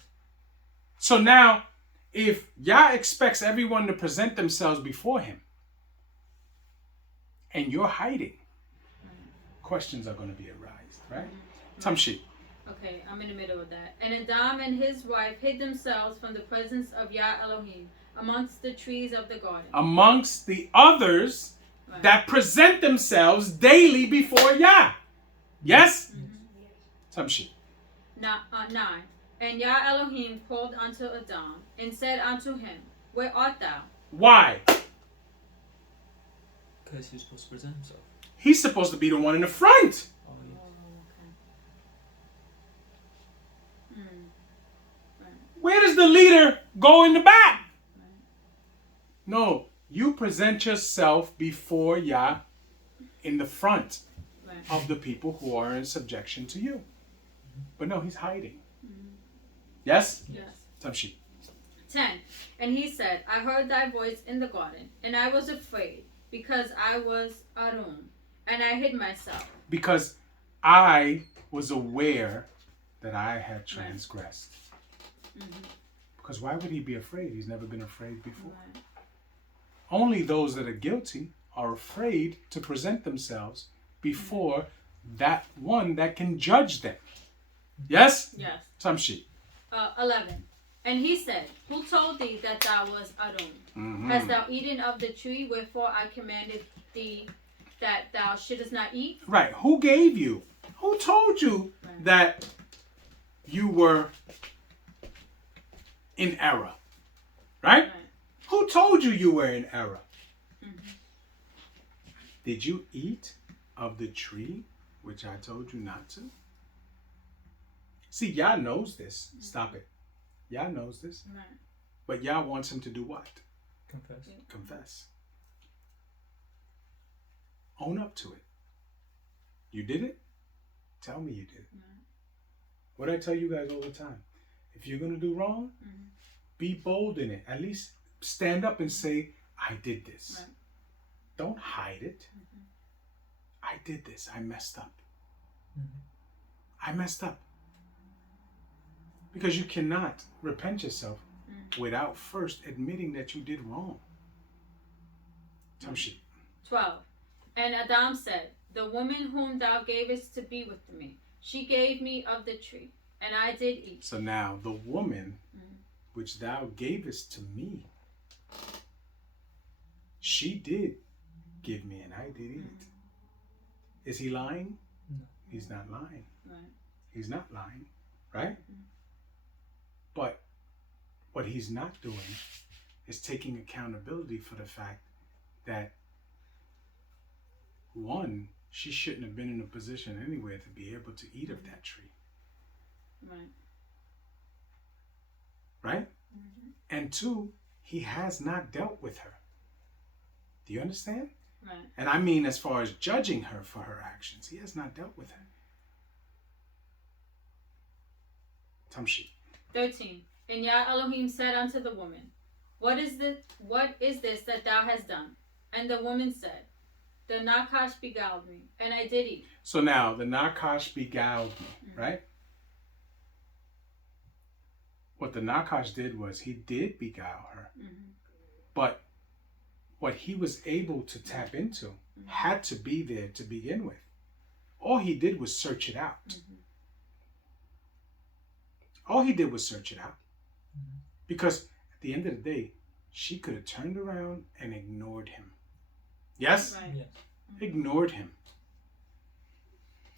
So now, if Yah expects everyone to present themselves before him, and you're hiding, questions are going to be arised, right? Tamshi. Okay, I'm in the middle of that. And Adam and his wife hid themselves from the presence of Yah Elohim amongst the trees of the garden. Amongst the others Right. that present themselves daily before Yah. Yes? Tamshi. 9. And Yah Elohim called unto Adam and said unto him, Where art thou? Why? Because he was supposed to present himself. He's supposed to be the one in the front. Oh, yeah. Oh, okay. Where does the leader go in the back? No, you present yourself before Yah in the front Right. of the people who are in subjection to you. But no, he's hiding. Yes? Yes. Tamshi. 10. And he said, I heard thy voice in the garden, and I was afraid, because I was Arum, and I hid myself. Because I was aware that I had transgressed. Because why would he be afraid? He's never been afraid before. Right. Only those that are guilty are afraid to present themselves before that one that can judge them. Yes? Yes. Tamshi. 11. And he said, Who told thee that thou was Arum? Mhm. Hast thou eaten of the tree wherefore I commanded thee that thou shouldest not eat? Right. Who gave you? Who told you that you were in error? Right? Right. Who told you you were in error? Did you eat of the tree which I told you not to? See, Yah knows this. Stop it. Yah knows this. Right. But Yah wants him to do what? Confess. Confess. Own up to it. You did it? Tell me you did it. What I tell you guys all the time. If you're going to do wrong, be bold in it. At least stand up and say, I did this. Right. Don't hide it. I did this. I messed up. I messed up. Because you cannot repent yourself without first admitting that you did wrong. Tamshi. 12. And Adam said, The woman whom thou gavest to be with me, she gave me of the tree, and I did eat. So now the woman which thou gavest to me, she did give me and I did eat. Is he lying? No. He's not lying. Right. He's not lying, right? But what he's not doing is taking accountability for the fact that, one, she shouldn't have been in a position anywhere to be able to eat of that tree. Right. Right? And two, he has not dealt with her. Do you understand? Right. And I mean, as far as judging her for her actions, he has not dealt with her. Tamshi. 13. And Yah Elohim said unto the woman, What is this that thou hast done? And the woman said, The Nakash beguiled me, and I did eat. So now, the Nakash beguiled me, right? What the Nakash did was he did beguile her. But what he was able to tap into had to be there to begin with. All he did was search it out. All he did was search it out. Because at the end of the day, she could have turned around and ignored him. Yes? Right. Yes. Ignored him.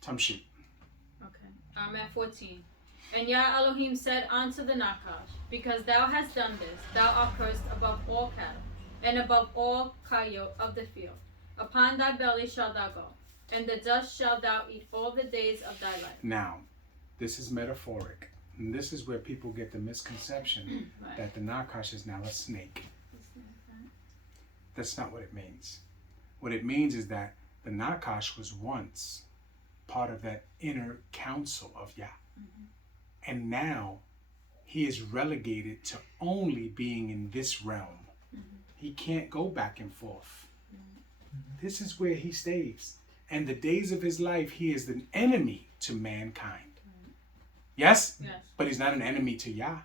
Tamshi. Okay. I'm at 14. And Yah Elohim said unto the Nakash, Because thou hast done this, thou art cursed above all cattle, and above all kayo of the field. Upon thy belly shalt thou go, and the dust shalt thou eat all the days of thy life. Now, this is metaphoric. And this is where people get the misconception Right. that the Nakash is now a snake. That's not what it means. What it means is that the Nakash was once part of that inner council of Yah. And now he is relegated to only being in this realm. He can't go back and forth. This is where he stays. And the days of his life, he is an enemy to mankind. Yes? Yes. But he's not an enemy to Yah.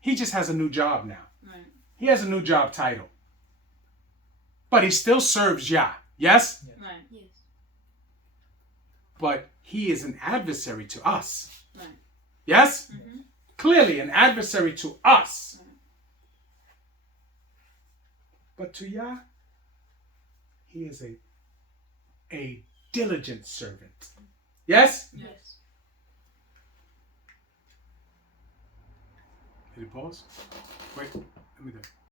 He just has a new job now. Right. He has a new job title. But he still serves Yah. Yes? Right. Yes. But he is an adversary to us. Right. Yes? Clearly an adversary to us. But to Yah, he is a diligent servant. Yes? Yes. Did it pause? Wait, let me do.